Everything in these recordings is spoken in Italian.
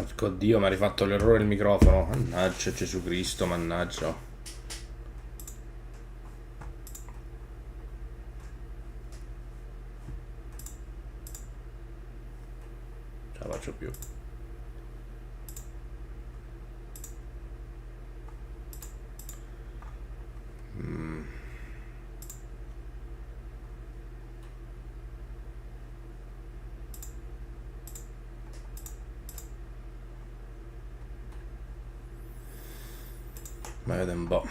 Porco Dio, mi ha rifatto l'errore il microfono. Mannaggia Gesù Cristo, mannaggia. Ce la faccio più. Ma vede un po'.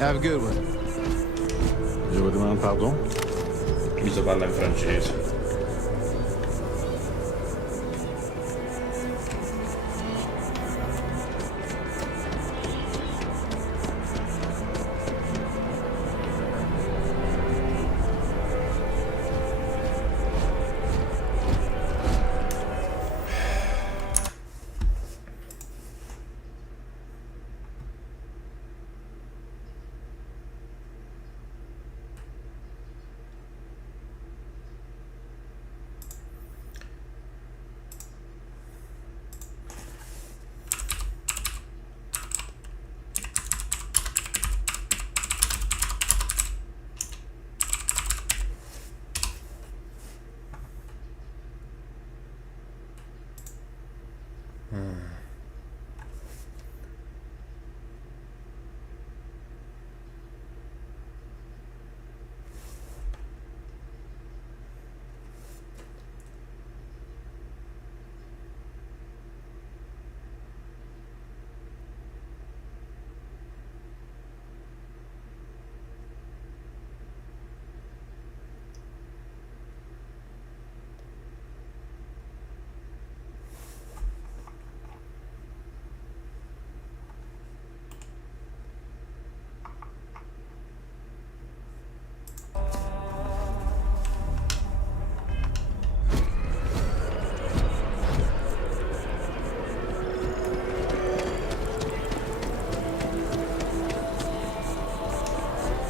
Have a good one. Je vous demande pardon? Mi so parla in francese.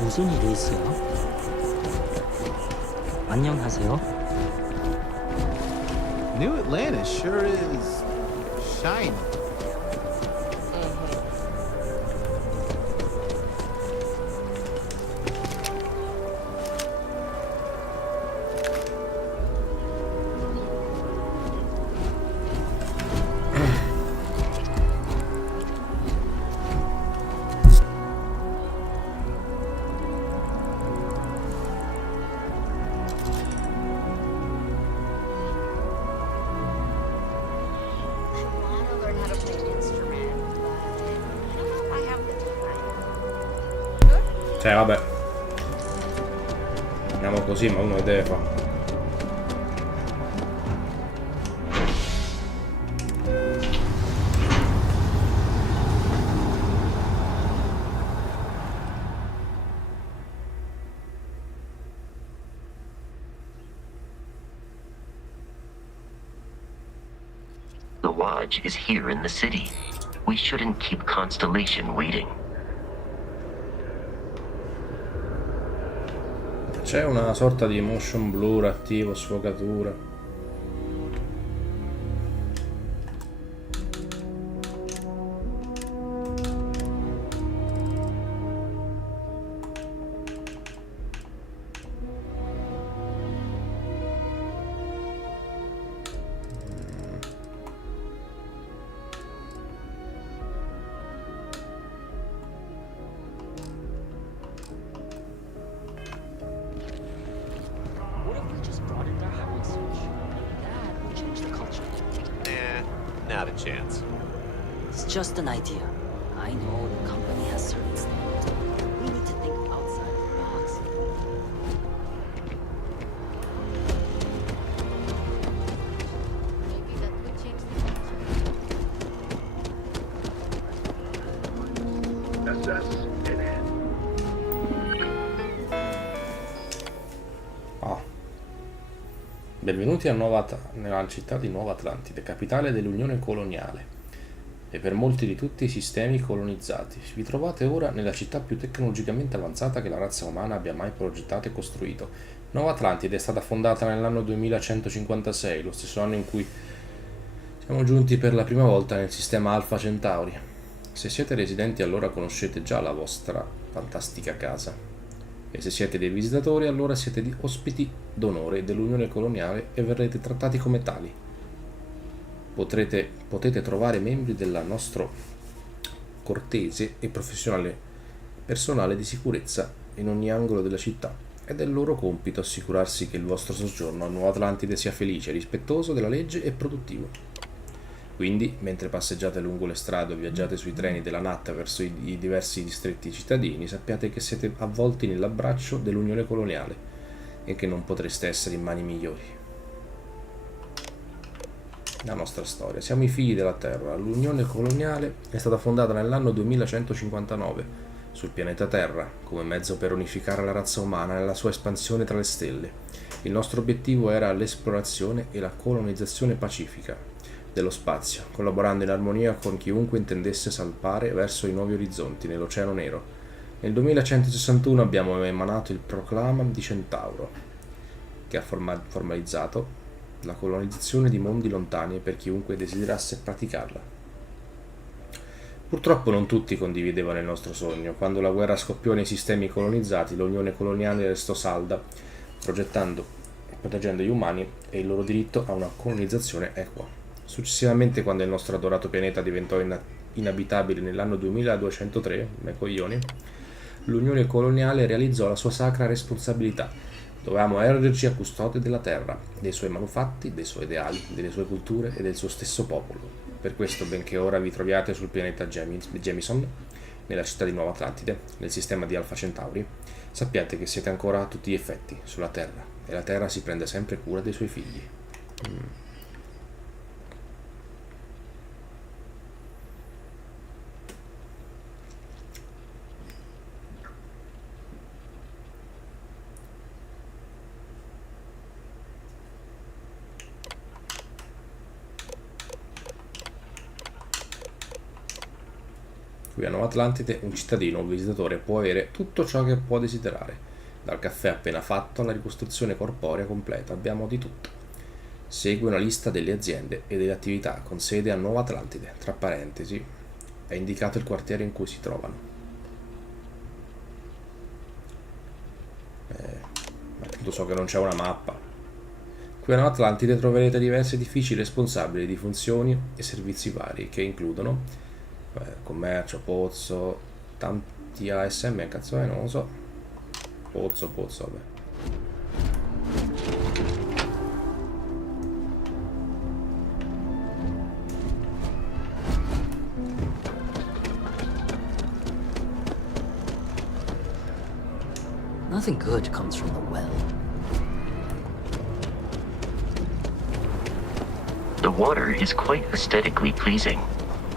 무슨 일이 있어요? 안녕하세요. New Atlanta sure is shiny. Cioè, vabbè. Andiamo così, ma uno che deve fare. The Lodge is here in the city. We shouldn't keep Constellation waiting. C'è una sorta di motion blur attivo, sfocatura. What if we just brought in our highway switch? Not a chance. It's just an idea. I know the company has certain standards. We need to think outside of the box. Maybe that would change the Ah. Benvenuti nella città di Nuova Atlantide, capitale dell'Unione Coloniale, e per molti di tutti i sistemi colonizzati. Vi trovate ora nella città più tecnologicamente avanzata che la razza umana abbia mai progettato e costruito. Nuova Atlantide è stata fondata nell'anno 2156, lo stesso anno in cui siamo giunti per la prima volta nel sistema Alpha Centauri. Se siete residenti allora conoscete già la vostra fantastica casa. E se siete dei visitatori, allora siete ospiti d'onore dell'Unione Coloniale e verrete trattati come tali. Potete trovare membri del nostro cortese e professionale personale di sicurezza in ogni angolo della città. Ed è il loro compito assicurarsi che il vostro soggiorno a Nuova Atlantide sia felice, rispettoso della legge e produttivo. Quindi, mentre passeggiate lungo le strade o viaggiate sui treni della NAT verso i diversi distretti cittadini, sappiate che siete avvolti nell'abbraccio dell'Unione Coloniale e che non potreste essere in mani migliori. La nostra storia. Siamo i figli della Terra. L'Unione Coloniale è stata fondata nell'anno 2159 sul pianeta Terra come mezzo per unificare la razza umana nella sua espansione tra le stelle. Il nostro obiettivo era l'esplorazione e la colonizzazione pacifica dello spazio, collaborando in armonia con chiunque intendesse salpare verso i nuovi orizzonti nell'Oceano Nero. Nel 2161 abbiamo emanato il Proclama di Centauro, che ha formalizzato la colonizzazione di mondi lontani per chiunque desiderasse praticarla. Purtroppo non tutti condividevano il nostro sogno. Quando la guerra scoppiò nei sistemi colonizzati, l'Unione Coloniale restò salda, progettando e proteggendo gli umani e il loro diritto a una colonizzazione equa. Successivamente, quando il nostro adorato pianeta diventò inabitabile nell'anno 2203, me coglioni, l'Unione Coloniale realizzò la sua sacra responsabilità. Dovevamo ergerci a custode della Terra, dei suoi manufatti, dei suoi ideali, delle sue culture e del suo stesso popolo. Per questo, benché ora vi troviate sul pianeta Jamison, nella città di Nuova Atlantide, nel sistema di Alpha Centauri, sappiate che siete ancora a tutti gli effetti sulla Terra, e la Terra si prende sempre cura dei suoi figli. Qui a Nuova Atlantide un cittadino o un visitatore può avere tutto ciò che può desiderare, dal caffè appena fatto alla ricostruzione corporea completa, abbiamo di tutto. Segue una lista delle aziende e delle attività con sede a Nuova Atlantide, tra parentesi, è indicato il quartiere in cui si trovano. Ma appunto so che non c'è una mappa. Qui a Nuova Atlantide troverete diversi edifici responsabili di funzioni e servizi vari che includono commercio, pozzo, tanti ASM, cazzo è, non lo so. Pozzo, vabbè. Nothing good comes from the well. The water is quite aesthetically pleasing.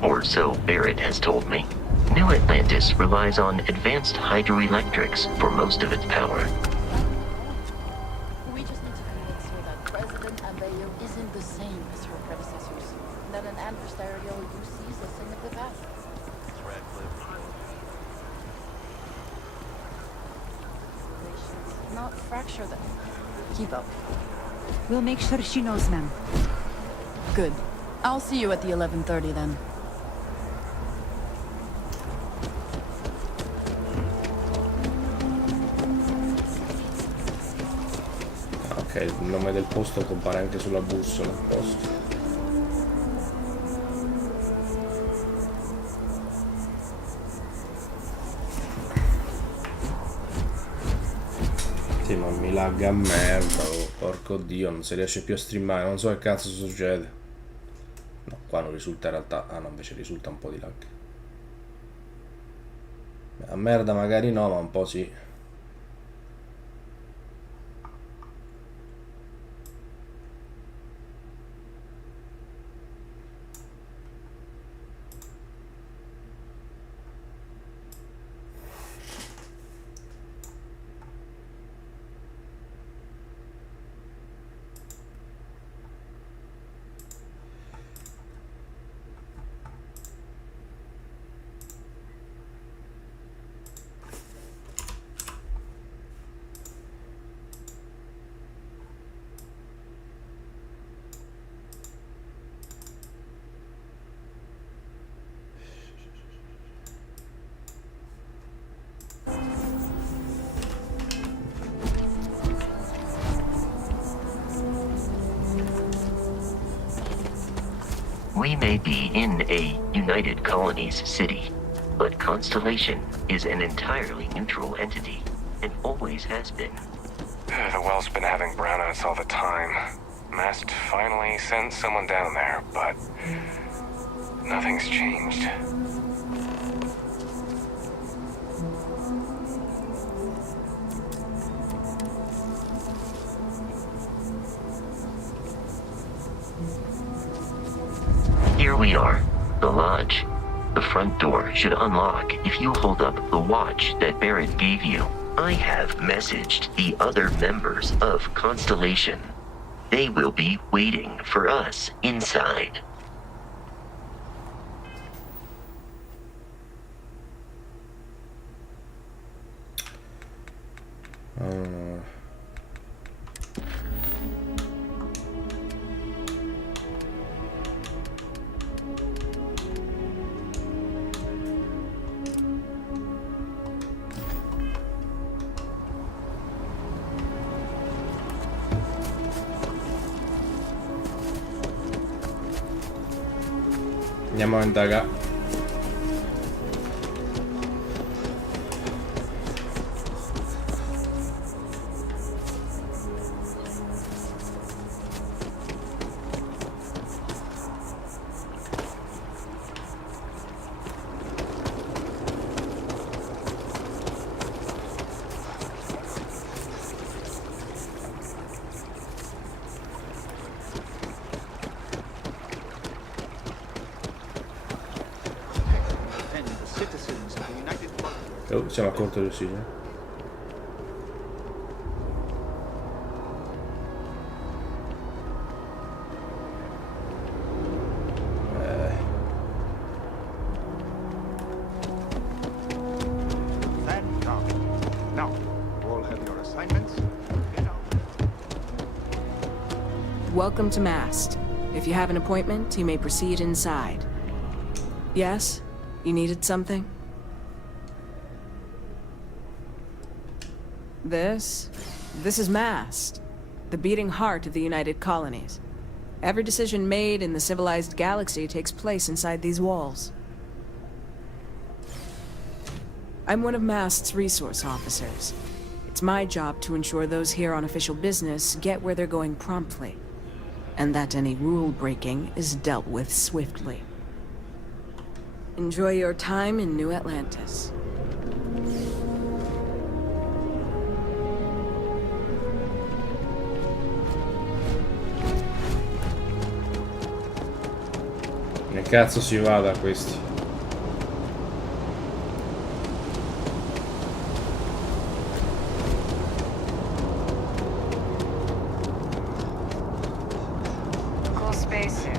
Or so Barrett has told me. New Atlantis relies on advanced hydroelectrics for most of its power. We just need to convince her that President Abeyo isn't the same as her predecessors. That an adversarial UC is a thing of the past. Relations, not fracture them. Keep up. We'll make sure she knows, ma'am. Good. I'll see you at the 11:30 then. Ok, il nome del posto compare anche sulla bussola. Posto. Sì, ma mi lagga a merda, oh, porco dio, non si riesce più a streamare, non so che cazzo succede. No, qua non risulta in realtà. Ah no, invece risulta un po' di lag. A merda magari no, ma un po' sì. We may be in a United Colonies city, but Constellation is an entirely neutral entity, and always has been. The well's been having brownouts all the time. Mast finally sent someone down there, but nothing's changed. Here we are, the lodge. The front door should unlock if you hold up the watch that Barrett gave you. I have messaged the other members of Constellation. They will be waiting for us inside. Andiamo a indagare. Oh, siamo a corto di ossigeno. Stand down. Now, you all have your assignments. Get out. Welcome to Mast. If you have an appointment, you may proceed inside. Yes? You needed something? This is Mast, the beating heart of the United Colonies. Every decision made in the civilized galaxy takes place inside these walls. I'm one of Mast's resource officers. It's my job to ensure those here on official business get where they're going promptly, and that any rule breaking is dealt with swiftly. Enjoy your time in New Atlantis. Che cazzo si va da questi? Cool spacesuit.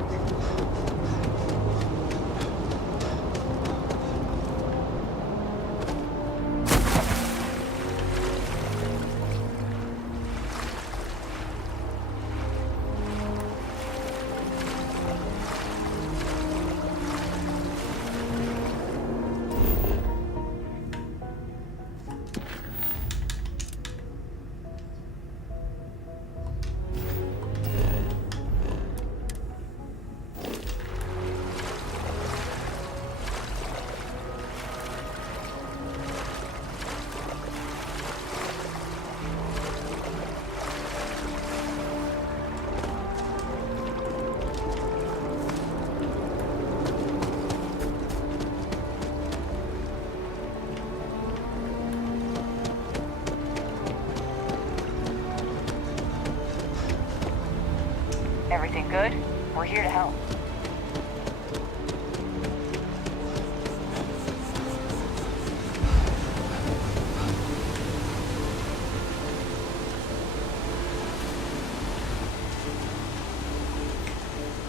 Good? We're here to help.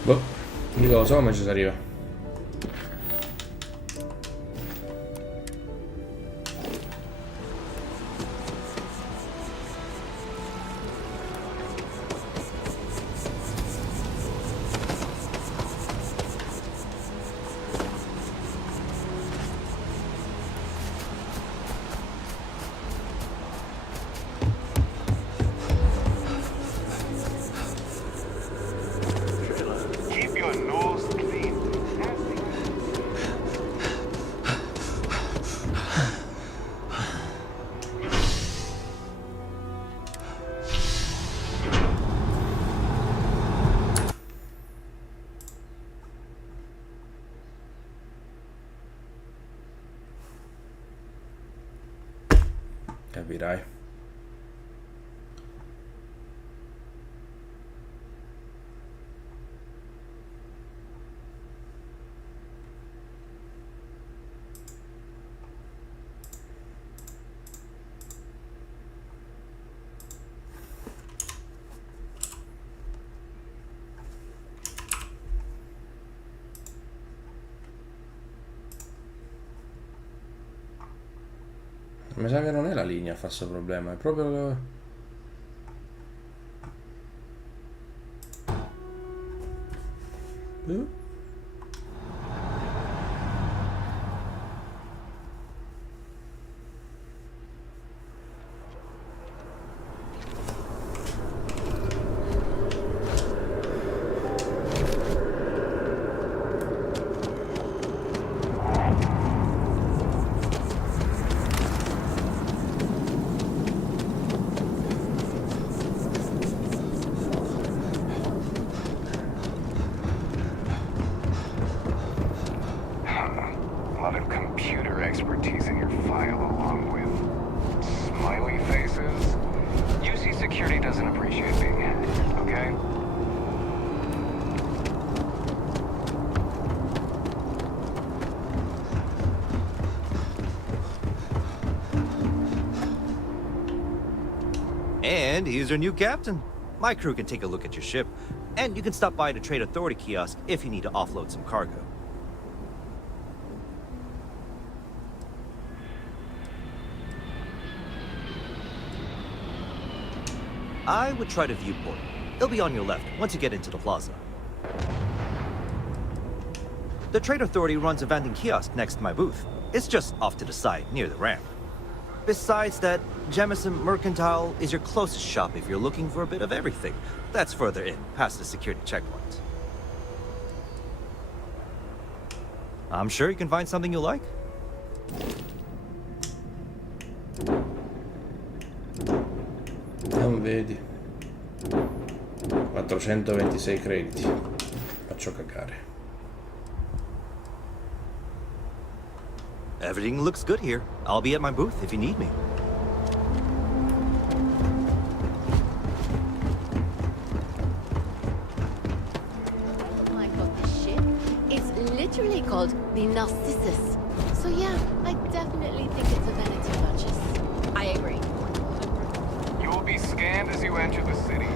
Boh, mica lo so come ci si arriva. Keep your nose clean. Capirai. Mi sa che non è la linea a fare questo problema, è proprio... A lot of computer expertise in your file, along with smiley faces. UC security doesn't appreciate being hacked, okay? And he's your new captain. My crew can take a look at your ship, and you can stop by the Trade Authority kiosk if you need to offload some cargo. I would try to viewport. It'll be on your left once you get into the plaza. The Trade Authority runs a vending kiosk next to my booth. It's just off to the side, near the ramp. Besides that, Jemison Mercantile is your closest shop if you're looking for a bit of everything. That's further in, past the security checkpoint. I'm sure you can find something you like. Non vedi. 426 crediti. Faccio cagare. Everything looks good here. I'll be at my booth if you need me. Like of this ship, it's literally called the Narcissus. So yeah, I definitely think it's a vanity purchase. I agree. You will be scanned as you enter the city.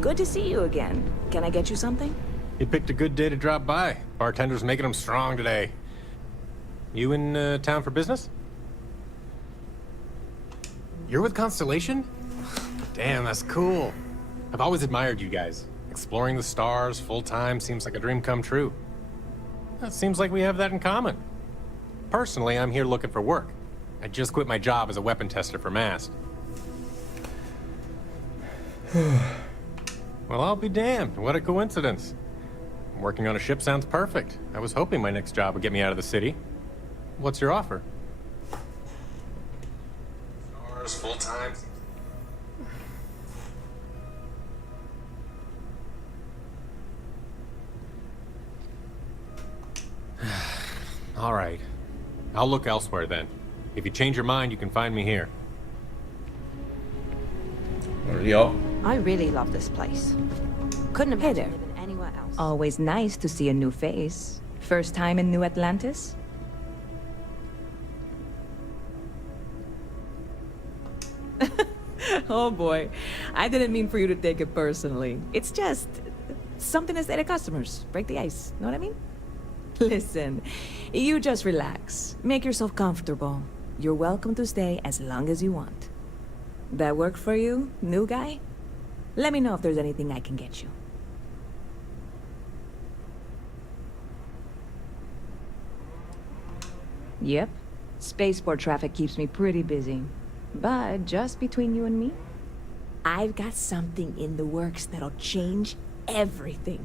Good to see you again. Can I get you something? You picked a good day to drop by. Bartender's making them strong today. You in town for business? You're with Constellation? Damn, that's cool. I've always admired you guys. Exploring the stars full-time seems like a dream come true. It seems like we have that in common. Personally, I'm here looking for work. I just quit my job as a weapon tester for Mast. Well, I'll be damned. What a coincidence. Working on a ship sounds perfect. I was hoping my next job would get me out of the city. What's your offer? Stars full-time. All right. I'll look elsewhere then. If you change your mind, you can find me here. Non li ho. I really love this place. Couldn't Hey imagine there. living anywhere else. Always nice to see a new face. First time in New Atlantis? Oh boy. I didn't mean for you to take it personally. It's just something to say to customers. Break the ice. Know what I mean? Listen, you just relax. Make yourself comfortable. You're welcome to stay as long as you want. That work for you, new guy? Let me know if there's anything I can get you. Yep. Spaceport traffic keeps me pretty busy. But just between you and me, I've got something in the works that'll change everything.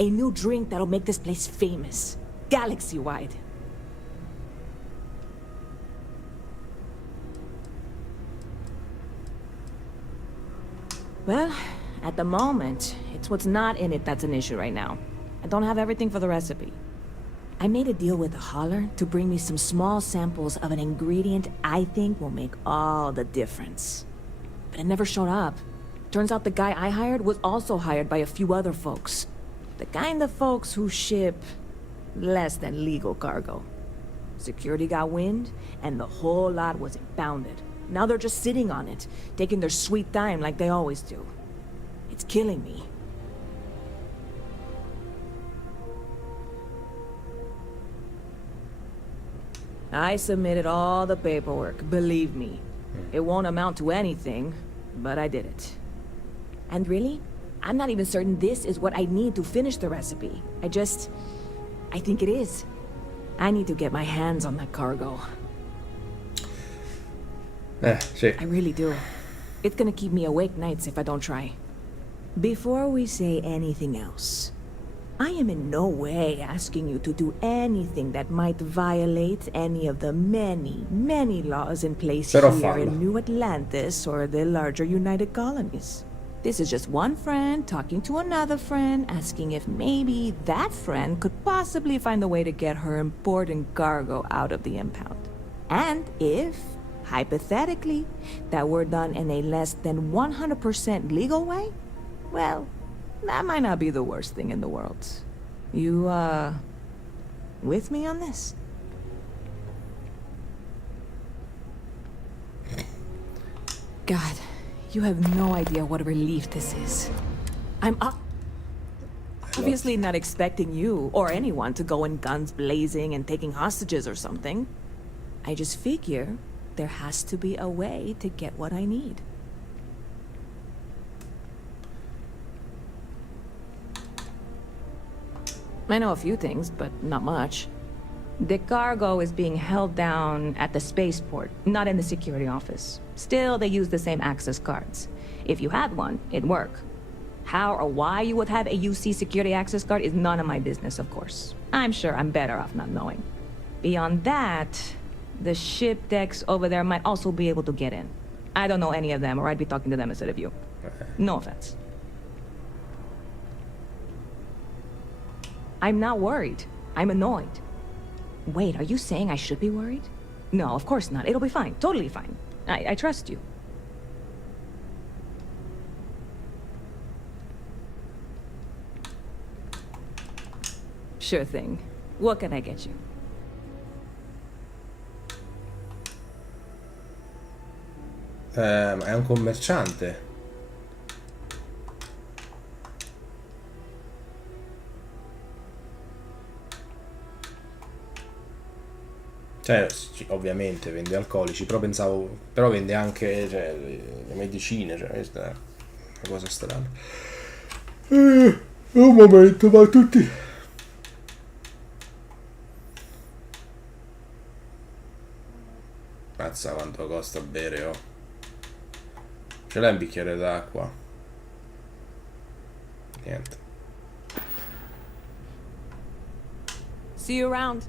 A new drink that'll make this place famous, galaxy-wide. Well, at the moment, it's what's not in it that's an issue right now. I don't have everything for the recipe. I made a deal with a hauler to bring me some small samples of an ingredient I think will make all the difference. But it never showed up. Turns out the guy I hired was also hired by a few other folks. The kind of folks who ship less than legal cargo. Security got wind, and the whole lot was impounded. Now they're just sitting on it, taking their sweet time like they always do. It's killing me. I submitted all the paperwork, believe me. It won't amount to anything, but I did it. And really, I'm not even certain this is what I need to finish the recipe. I think it is. I need to get my hands on that cargo. Sì. I really do. It's gonna keep me awake nights if I don't try. Before we say anything else, I am in no way asking you to do anything that might violate any of the many, many laws in place Però here fallo. in New Atlantis or the larger United Colonies. This is just one friend talking to another friend, asking if maybe that friend could possibly find a way to get her important cargo out of the impound. And if, hypothetically, that were done in a less than 100% legal way, well, that might not be the worst thing in the world. You, with me on this? God, you have no idea what a relief this is. I'm obviously not expecting you or anyone to go in guns blazing and taking hostages or something. I just figure there has to be a way to get what I need. I know a few things, but not much. The cargo is being held down at the spaceport, not in the security office. Still, they use the same access cards. If you had one, it'd work. How or why you would have a UC security access card is none of my business, of course. I'm sure I'm better off not knowing. Beyond that, the ship decks over there might also be able to get in. I don't know any of them, or I'd be talking to them instead of you. No offense. I'm not worried. I'm annoyed. Wait, are you saying I should be worried? No, of course not. It'll be fine. Totally fine. I trust you. Sure thing. What can I get you? È un commerciante. Cioè, ovviamente vende alcolici, però pensavo. Però vende anche, cioè, le medicine, cioè, questa è una cosa strana. Un momento, ma tutti. Mazza quanto costa bere, oh. Ce l'hai un bicchiere d'acqua? Niente. See you around.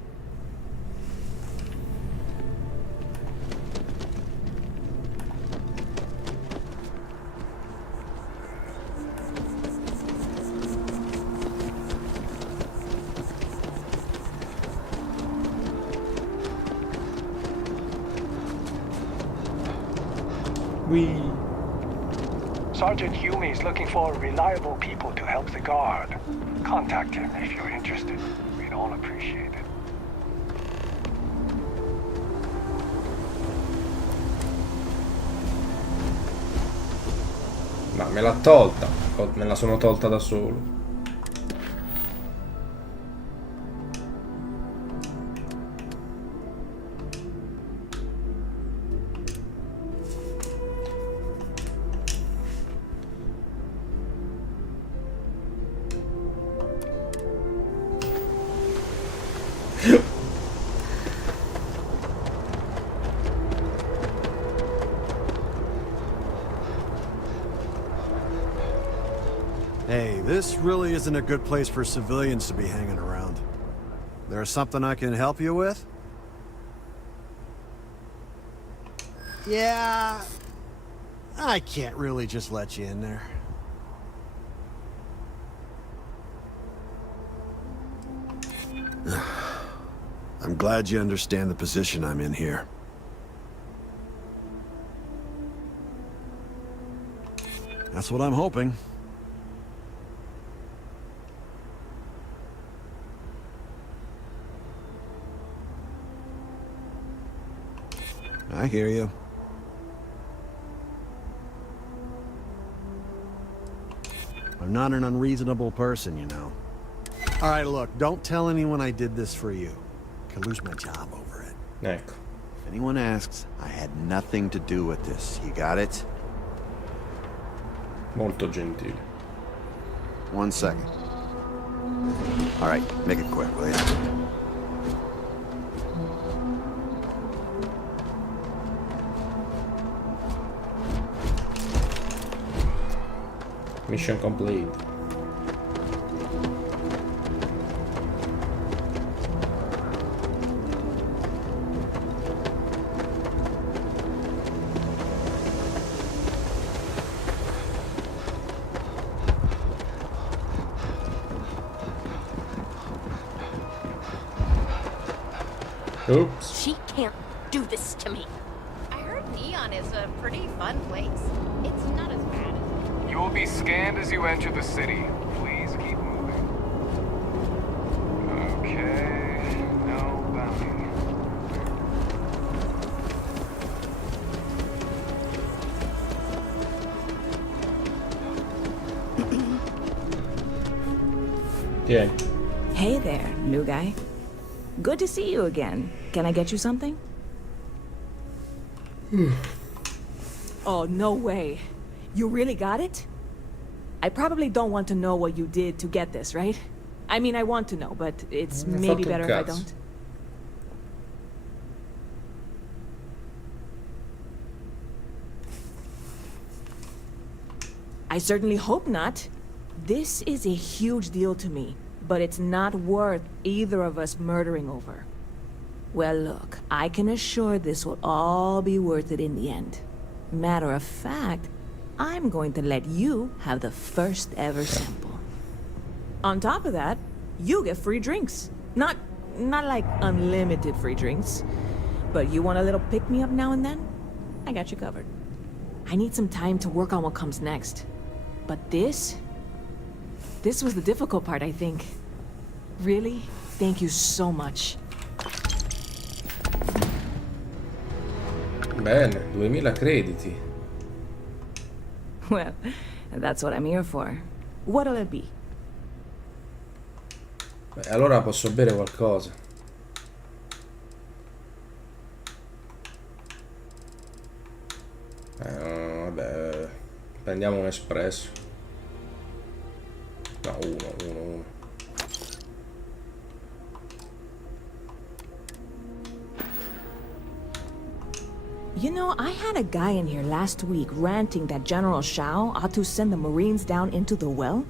Whee! Sergeant Hume is looking for reliable people to help the guard. Contact him if you're interested. We'd all appreciate it. Ma me l'ha tolta. Me la sono tolta da solo. Hey, this really isn't a good place for civilians to be hanging around. There's something I can help you with? Yeah, I can't really just let you in there. I'm glad you understand the position I'm in here. That's what I'm hoping. I hear you. I'm not an unreasonable person, you know. All right, look, don't tell anyone I did this for you. I could lose my job over it. Ecco. If anyone asks, I had nothing to do with this. You got it? Molto gentile. 1 second. All right, make it quick, will you? Mission complete. Oops. She can't do this to me. I heard Neon is a pretty fun place. It's not as bad as... You will be scanned as you enter the city. Please keep moving. Okay, no bounty. Yeah. Hey there, new guy. Good to see you again. Can I get you something? Oh, no way. You really got it? I probably don't want to know what you did to get this, right? I mean, I want to know, but it's maybe better if I don't. I certainly hope not. This is a huge deal to me, but it's not worth either of us murdering over. Well, look, I can assure this will all be worth it in the end. Matter of fact, I'm going to let you have the first ever sample. On top of that, you get free drinks. Not like unlimited free drinks, but you want a little pick-me-up now and then? I got you covered. I need some time to work on what comes next. But this was the difficult part, I think. Really, thank you so much. Bene, 2000 crediti. Well, that's what I'm here for. What'll it be? Beh, allora posso bere qualcosa. Vabbè, prendiamo un espresso. No, uno. You know, I had a guy in here last week ranting that General Shao ought to send the Marines down into the well.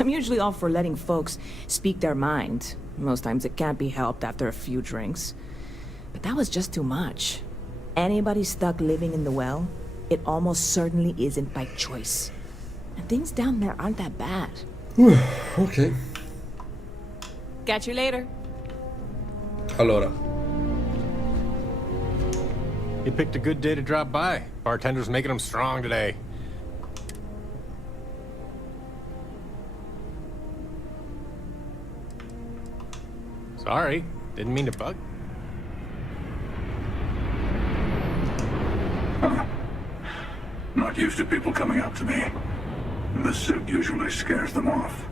I'm usually all for letting folks speak their mind. Most times it can't be helped after a few drinks. But that was just too much. Anybody stuck living in the well, it almost certainly isn't by choice. And things down there aren't that bad. Ok. Catch you later. Allora. You picked a good day to drop by. Bartender's making them strong today. Sorry, didn't mean to bug. Not used to people coming up to me. The suit usually scares them off.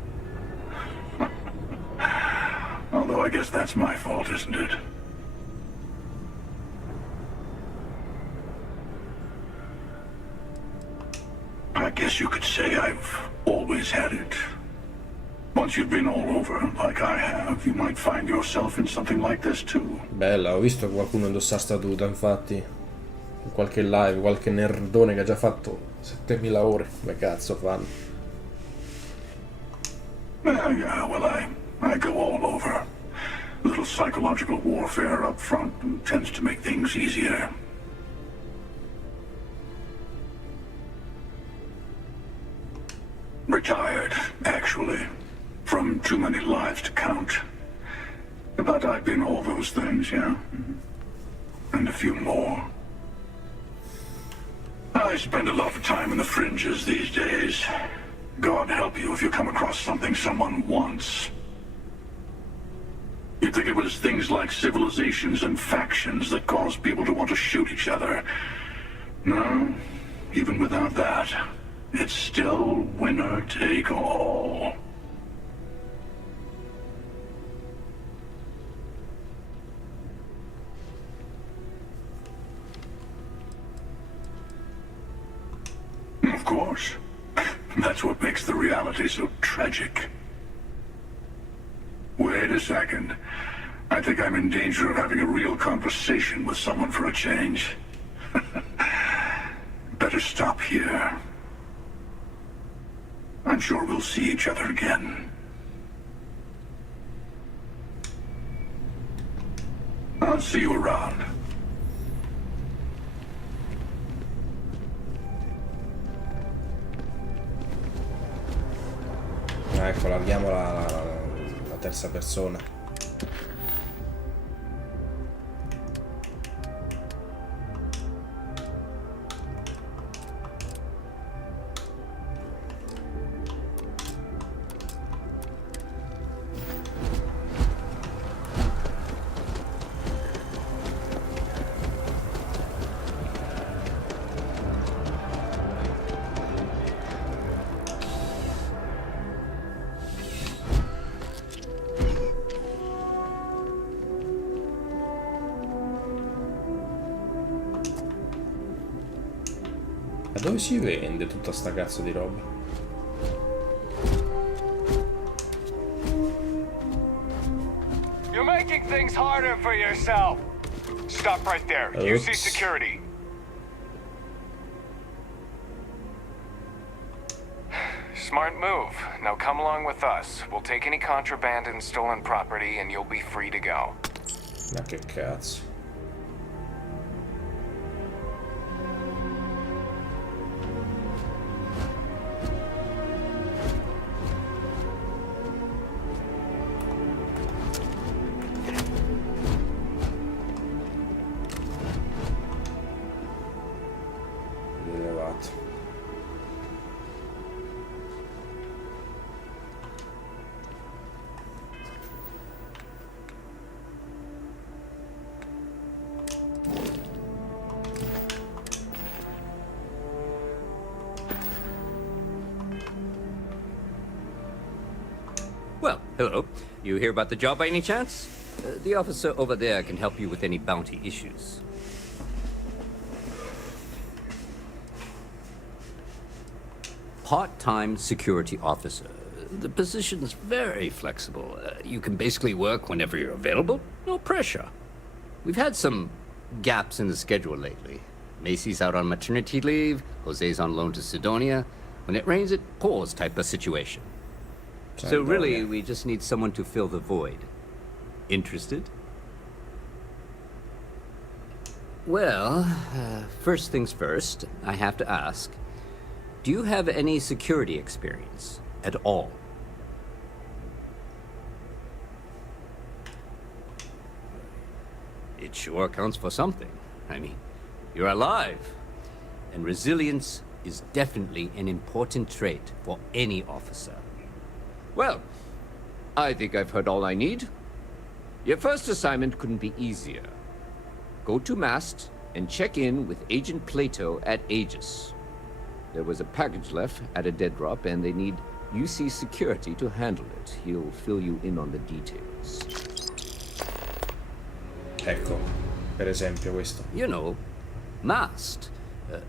Although I guess that's my fault, isn't it? I guess you could say I've always had it. Once you've been all over, like I have, you might find yourself in something like this too. Bella, ho visto qualcuno indossare sta tuta, infatti. In qualche live, qualche nerdone che ha già fatto 7000 ore. Come cazzo fanno? Yeah, well, I go all over. A little psychological warfare up front tends to make things easier. Retired, actually. From too many lives to count. But I've been all those things, yeah? And a few more. I spend a lot of time in the fringes these days. God help you if you come across something someone wants. You'd think it was things like civilizations and factions that cause people to want to shoot each other. No, even without that, it's still winner take all. Of course. That's what makes the reality so tragic. Wait a second. I think I'm in danger of having a real conversation with someone for a change. Better stop here. I'm sure we'll see each other again. I'll see you around. Ecco, larghiamo la terza persona. Ma dove si vende tutta sta cazzo di roba? You're making things harder for yourself. Stop right there. Oops. UC security. Smart move. Now come along with us. We'll take any contraband and stolen property and you'll be free to go. Ma che cazzo? Rilevato. Well, hello. You hear about the job by any chance? The officer over there can help you with any bounty issues. Part-time security officer. The position's very flexible. You can basically work whenever you're available. No pressure. We've had some gaps in the schedule lately. Macy's out on maternity leave. Jose's on loan to Sidonia. When it rains, it pours type of situation. So really, we just need someone to fill the void. Interested? Well, first things first, I have to ask, do you have any security experience at all? It sure counts for something. I mean, You're alive. And resilience is definitely an important trait for any officer. Well, I think I've heard all I need. Your first assignment couldn't be easier. Go to Mast and check in with Agent Plato at Aegis. There was a package left at a dead drop, and they need UC security to handle it. He'll fill you in on the details. Ecco, per esempio questo. You know, MAST,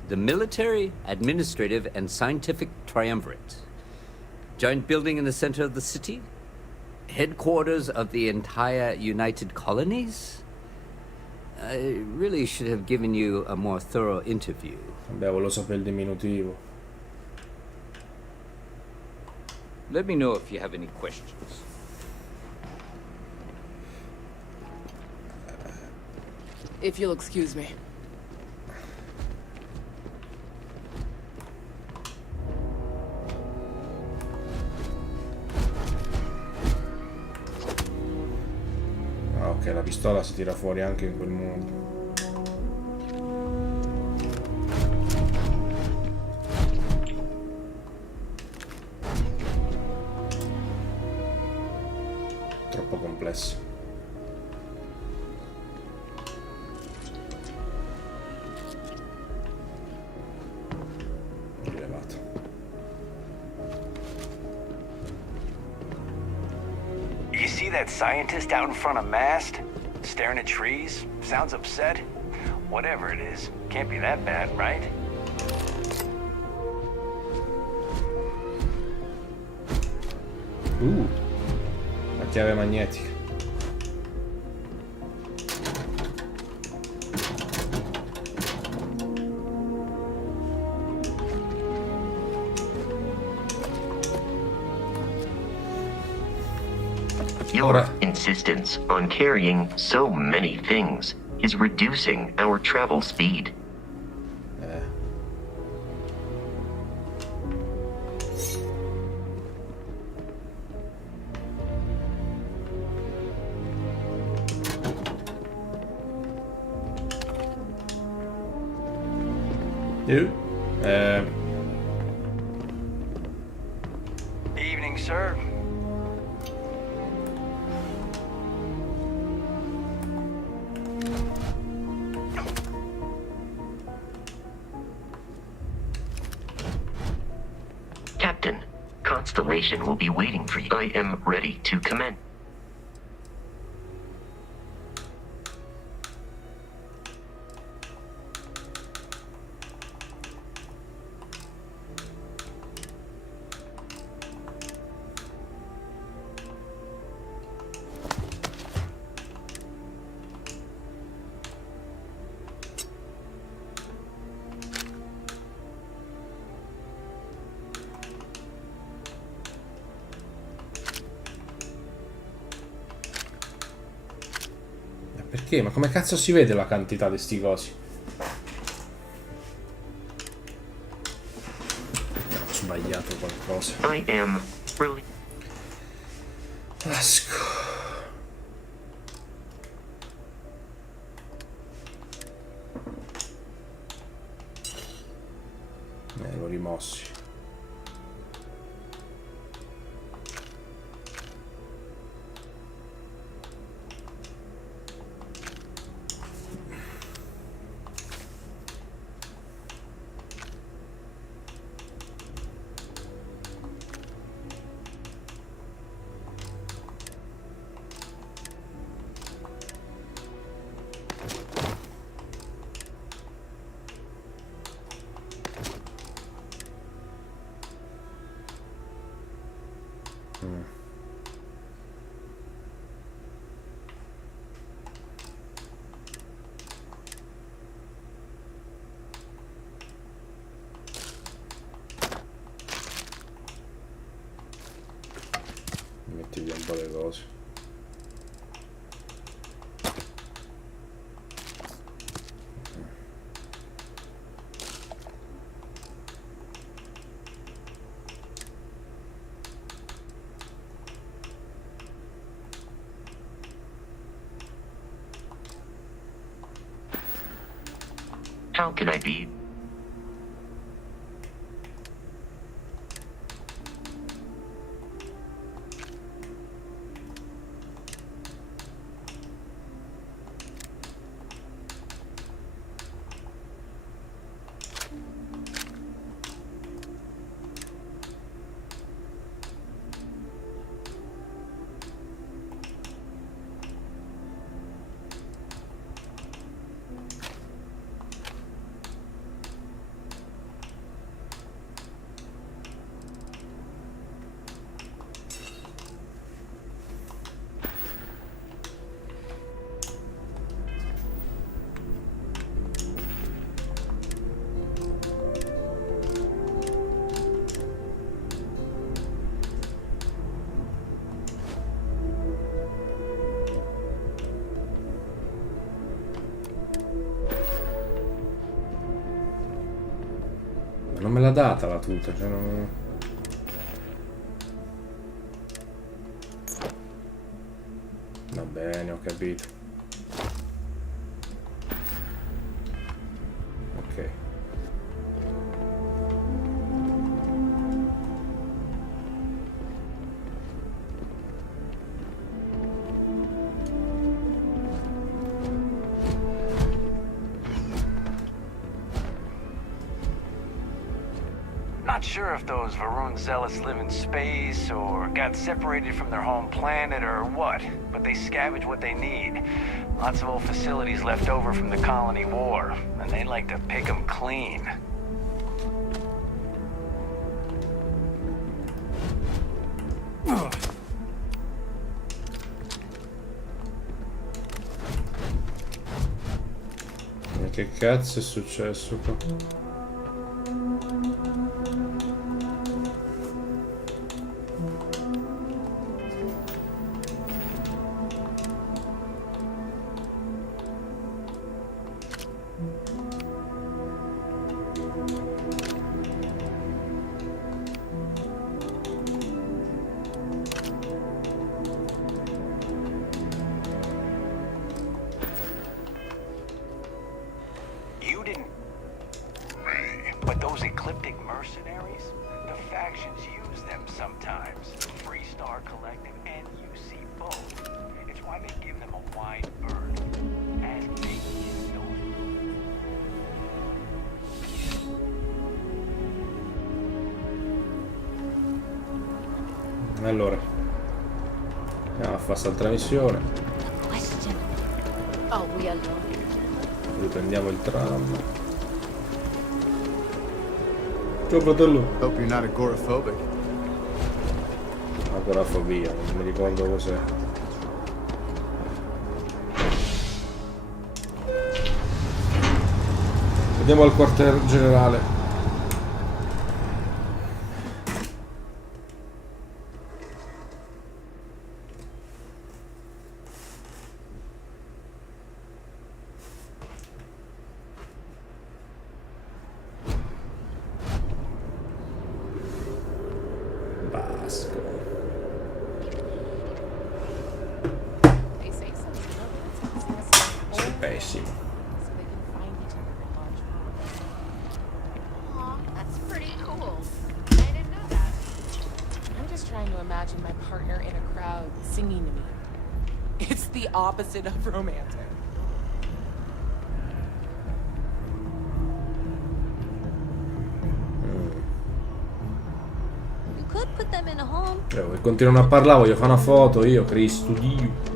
the Military, Administrative, and Scientific Triumvirate. Giant building in the center of the city? Headquarters of the entire United Colonies? I really should have given you a more thorough interview. Vabbè, volevo sapere il diminutivo. Let me know if you have any questions. If you'll excuse me. Ah, ok, la pistola si tira fuori anche in quel modo. Troppo complesso. Rilevato. You see that scientist out in front of Mast? Staring at trees? Sounds upset? Whatever it is, can't be that bad, right? La chiave magnetica. Your insistence on carrying so many things is reducing our travel speed. Evening, sir. Captain, Constellation will be waiting for you. I am ready to commence. Perché? Ma come cazzo si vede la quantità di sti cosi? Ho sbagliato qualcosa. I am really... Asco. L'ho rimossi. Metti via un po' le cose. How can I be? Non me l'ha data la tuta, cioè non... Va bene, ho capito. Ok. Not sure if those Varun zealots live in space or got separated from their home planet or what, but they scavenge what they need. Lots of old facilities left over from the colony war, and they like to pick them clean. Ma che cazzo è successo qua? But those ecliptic mercenaries, the factions use them sometimes. Freestar Collective and UC both. It's why they give them a wide berth. Ask me, Allora, andiamo a fare quest'altra missione. Oh, we alone. Riprendiamo il tram. Ciao fratello. Hope you're not agoraphobic. Agorafobia, non mi ricordo cos'è. Andiamo al quartier generale. Pessimo. Aw, that's pretty cool. I didn't know that. I'm just trying to imagine my partner in a crowd singing to me. It's the opposite of romantic. You could put them in a home. Continuano a parlare, voglio fare una foto io, Cristo Dio.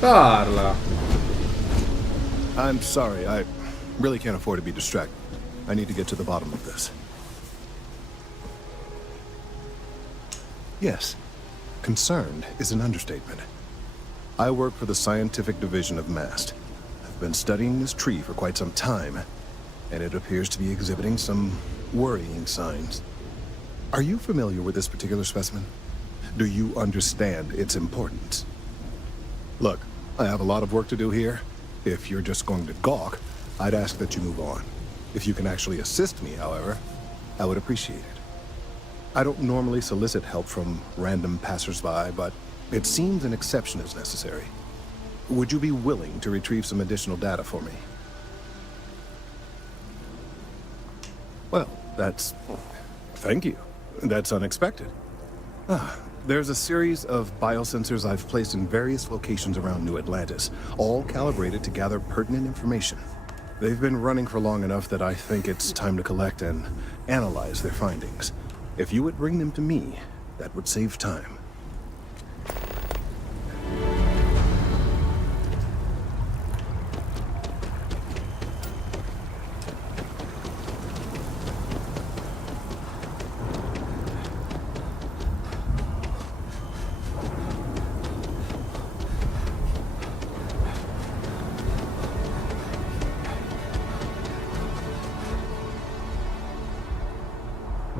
Parla. I'm sorry, I really can't afford to be distracted. I need to get to the bottom of this. Yes. Concerned is an understatement. I work for the scientific division of MAST. I've been studying this tree for quite some time, and it appears to be exhibiting some worrying signs. Are you familiar with this particular specimen? Do you understand its importance? Look, I have a lot of work to do here. If you're just going to gawk, I'd ask that you move on. If you can actually assist me, however, I would appreciate it. I don't normally solicit help from random passersby, but it seems an exception is necessary. Would you be willing to retrieve some additional data for me? Well, that's... Thank you. That's unexpected. There's a series of biosensors I've placed in various locations around New Atlantis, all calibrated to gather pertinent information. They've been running for long enough that I think it's time to collect and analyze their findings. If you would bring them to me, that would save time.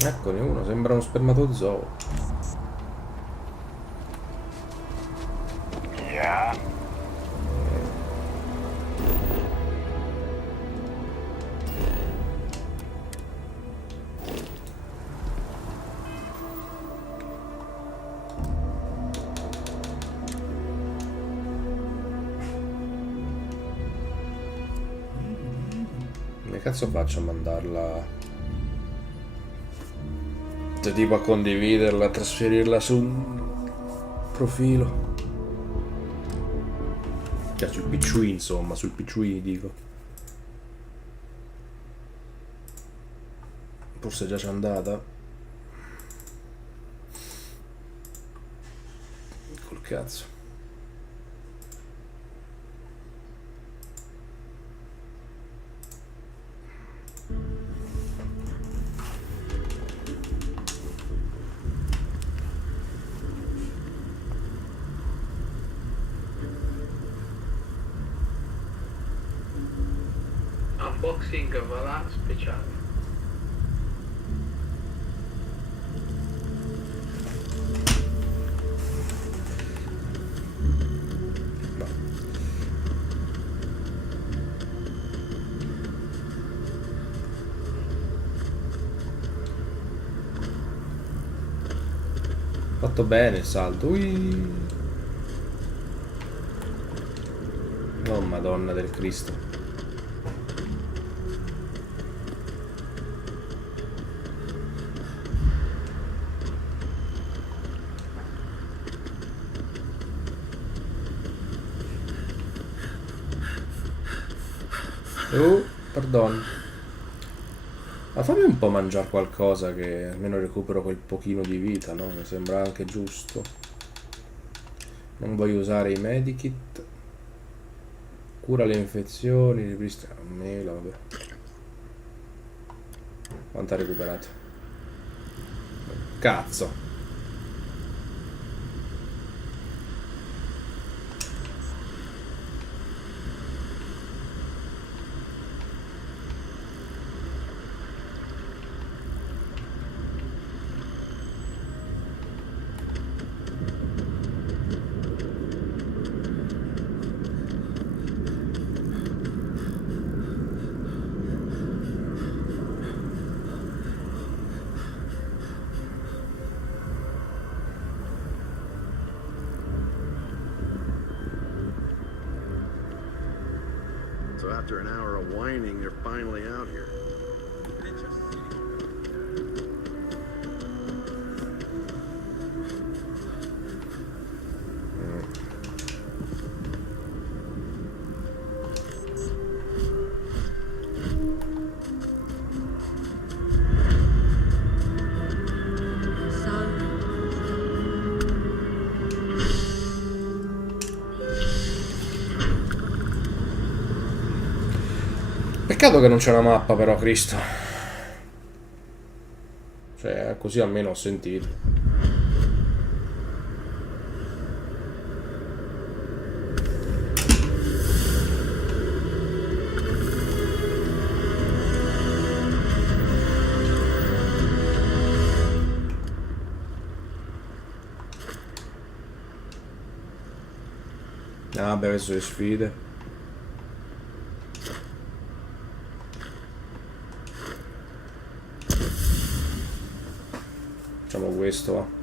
Eccone uno, sembra uno spermatozoo. Yeah. Come cazzo faccio a mandarla? Cioè, tipo a condividerla, a trasferirla su un profilo. Cioè sul PC, insomma, sul PC dico. Forse già c'è andata. Col cazzo. Unboxing va là speciale. Fatto bene il salto. Ui. Oh Madonna del Cristo. Pardon. Ma fammi un po' mangiare qualcosa che almeno recupero quel pochino di vita, no? Mi sembra anche giusto. Non voglio usare i medikit. Cura le infezioni, ripristina. Mela, vabbè. Quanto ha recuperato? Cazzo. So after an hour of whining, you're finally out here. Peccato che non c'è una mappa però, Cristo. Cioè, così almeno ho sentito. Ah, beh, adesso le sfide. Facciamo questo, va.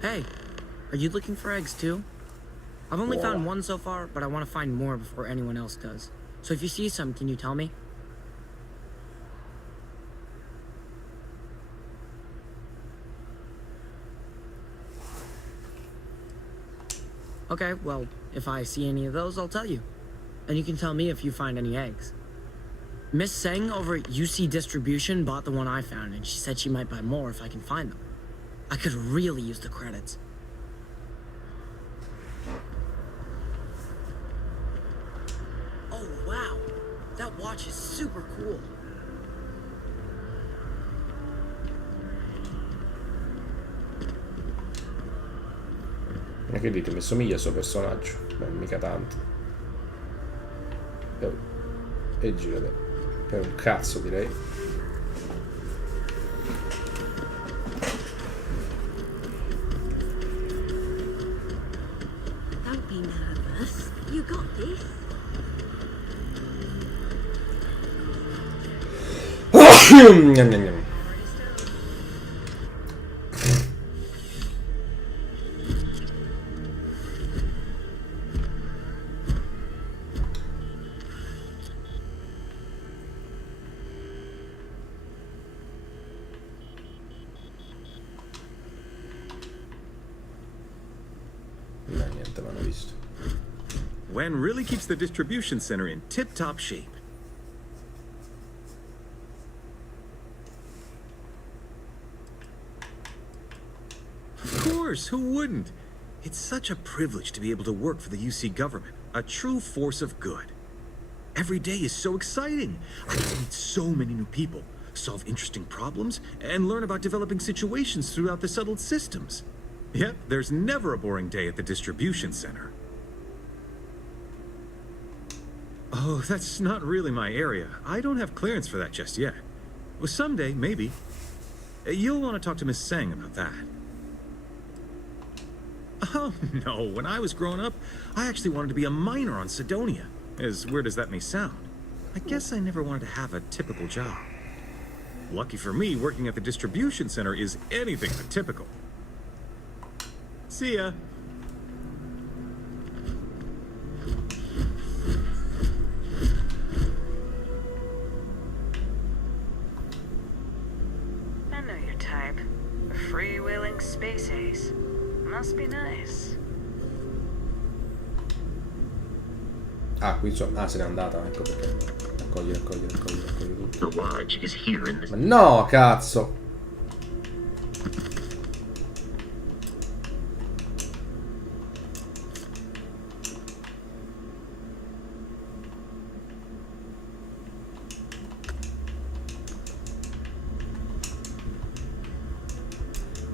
Hey, are you looking for eggs too? I've only found one so far, but I want to find more before anyone else does. So if you see some, can you tell me? Okay, well, if I see any of those, I'll tell you. And you can tell me if you find any eggs. Miss Seng over at UC Distribution bought the one I found, and she said she might buy more if I can find them. I could really use the credits. Oh, wow. That watch is super cool. Ma che dite, mi somiglia a suo personaggio? Beh, mica tanto. E girate. Per un cazzo, direi. Don't be nervous. You got this. Gnam, gnam, gnam. No, niente, l'hanno visto. Wen really keeps the distribution center in tip-top shape. Of course, who wouldn't? It's such a privilege to be able to work for the UC government, a true force of good. Every day is so exciting. I get to meet so many new people, solve interesting problems, and learn about developing situations throughout the settled systems. Yep, there's never a boring day at the distribution center. Oh, that's not really my area. I don't have clearance for that just yet. Well, someday, maybe. You'll want to talk to Miss Seng about that. Oh, no. When I was growing up, I actually wanted to be a miner on Sidonia. As weird as that may sound. I guess I never wanted to have a typical job. Lucky for me, working at the distribution center is anything but typical. See ya. I know your type. A freewheeling space ace. Must be nice. Ah, qui so. Ah, se n'è andata, ecco perché. Raccogliere tutto. The lodge is here in Ma no, cazzo!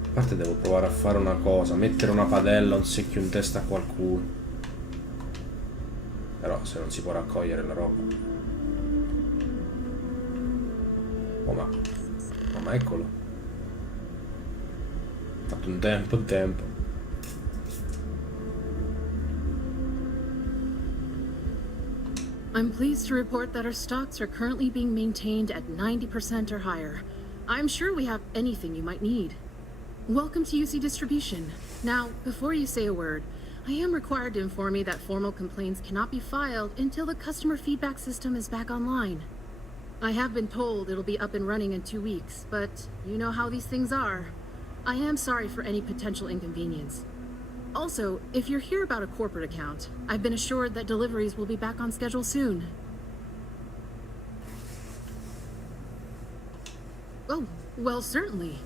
A parte devo provare a fare una cosa, mettere una padella, un secchio in testa a qualcuno. Però se non si può raccogliere la roba. Oh ma eccolo. Ha fatto un tempo. I'm pleased to report that our stocks are currently being maintained at 90% or higher. I'm sure we have anything you might need. Welcome to UC Distribution. Now, before you say a word, I am required to inform you that formal complaints cannot be filed until the customer feedback system is back online. I have been told it'll be up and running in 2 weeks, but you know how these things are. I am sorry for any potential inconvenience. Also, if you're here about a corporate account, I've been assured that deliveries will be back on schedule soon. Oh, well, certainly.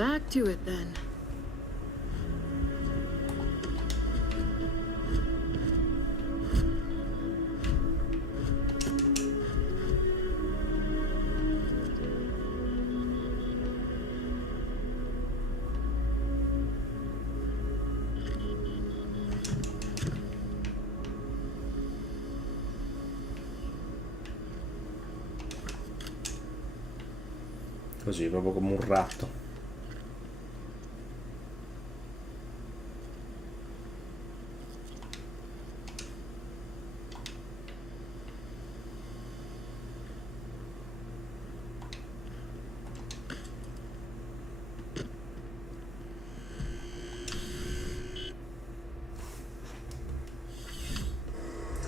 Back to it then. Così, proprio come un ratto.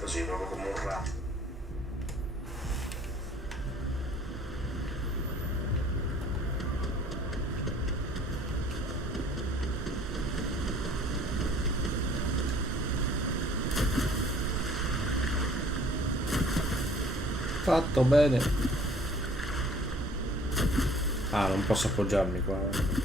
Così, proprio come un ratto. Fatto bene. Ah, non posso appoggiarmi qua.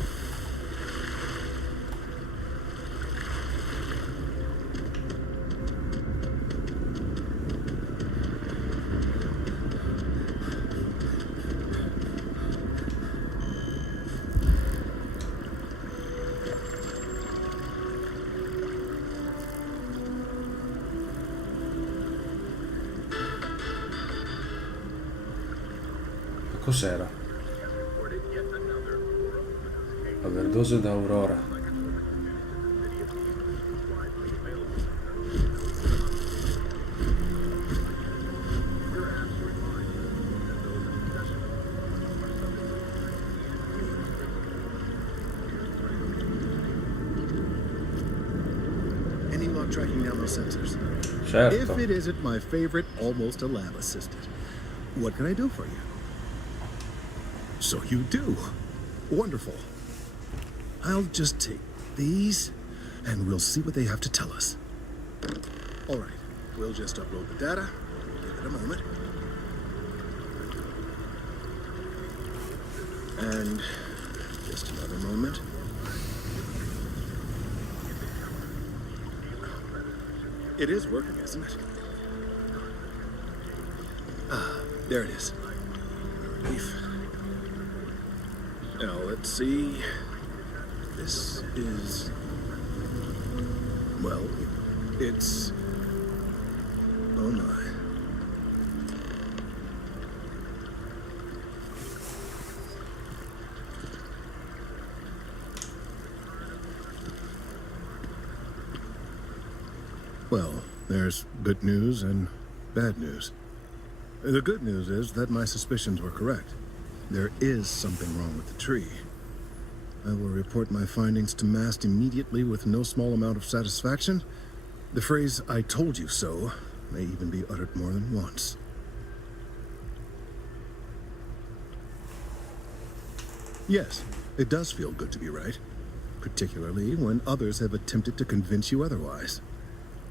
Cos'era? Overdose da Aurora. Any luck tracking down those sensors? Certo. If it isn't my favorite, almost a lab assistant. What can I do for you? So you do. Wonderful. I'll just take these, and we'll see what they have to tell us. All right, we'll just upload the data. Give it a moment. And just another moment. It is working, isn't it? Ah, there it is. Relief. Now, let's see. This is... well, it's... oh my. Well, there's good news and bad news. The good news is that my suspicions were correct. There is something wrong with the tree. I will report my findings to Mast immediately with no small amount of satisfaction. The phrase, "I told you so," may even be uttered more than once. Yes, it does feel good to be right, particularly when others have attempted to convince you otherwise.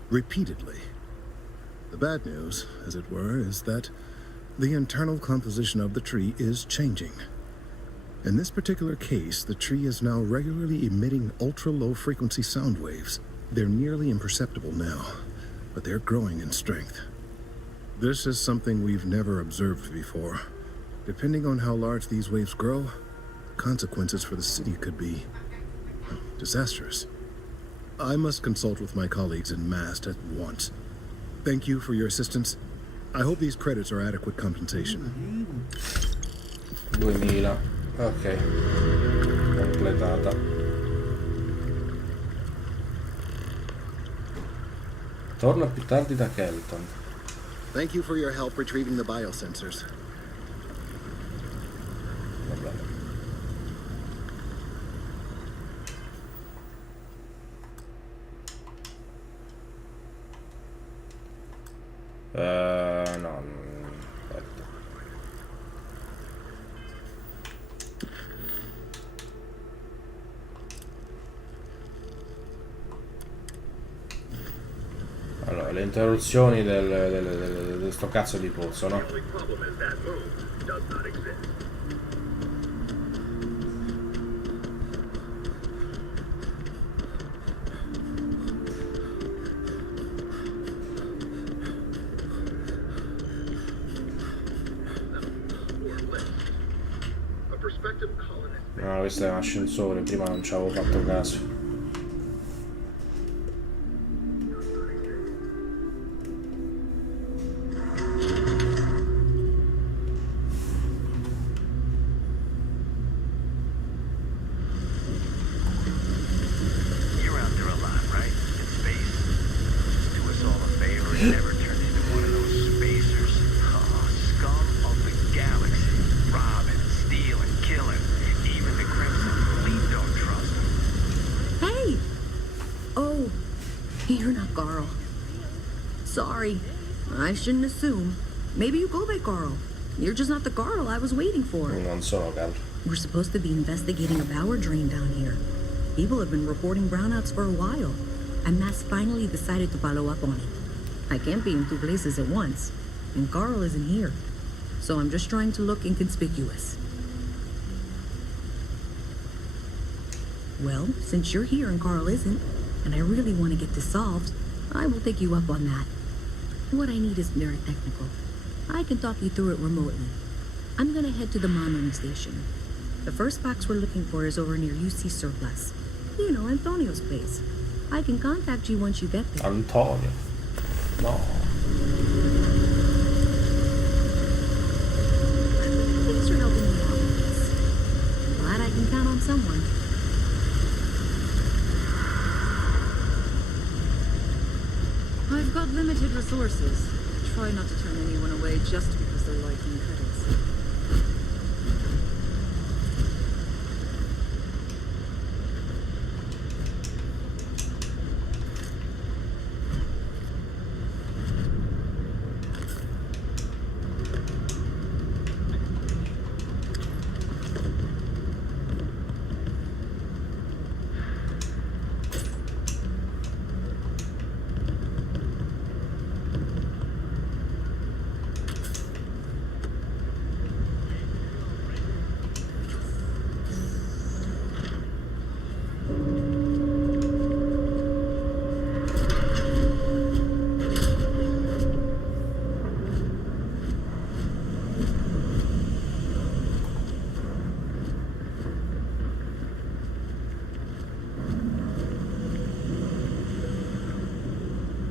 Repeatedly. The bad news, as it were, is that the internal composition of the tree is changing. In this particular case, the tree is now regularly emitting ultra-low frequency sound waves. They're nearly imperceptible now, but they're growing in strength. This is something we've never observed before. Depending on how large these waves grow, consequences for the city could be disastrous. I must consult with my colleagues in Mast at once. Thank you for your assistance. I hope these credits are adequate compensation. 2000. Ok. Completata. Torna più tardi da Kelton. Thank you for your help retrieving the biosensors. Va bene. No. Aspetta. Allora, le interruzioni del sto cazzo di pozzo, no? questo è un ascensore, prima non ci avevo fatto caso. You're out there a lot, right? In space. Do us all a favor and never turn into one of those spacers. Oh, scum of the galaxy. Robbing, stealing, killing. Even the Crimson Fleet don't trust them. Hey! Oh, you're not Carl. Sorry. I shouldn't assume. Maybe you go by Carl. You're just not the Carl I was waiting for. Non sono Carl. We're supposed to be investigating a power drain down here. People have been reporting brownouts for a while, and Mass finally decided to follow up on it. I can't be in two places at once, and Carl isn't here. So I'm just trying to look inconspicuous. Well, since you're here and Carl isn't, and I really want to get this solved, I will take you up on that. What I need is very technical. I can talk you through it remotely. I'm gonna head to the monitoring station. The first box we're looking for is over near UC Surplus. You know, Antonio's place. I can contact you once you get there. Antonio. No. Thanks for helping me out with this. Glad I can count on someone. I've got limited resources. Try not to turn anyone away just because they're liking credits.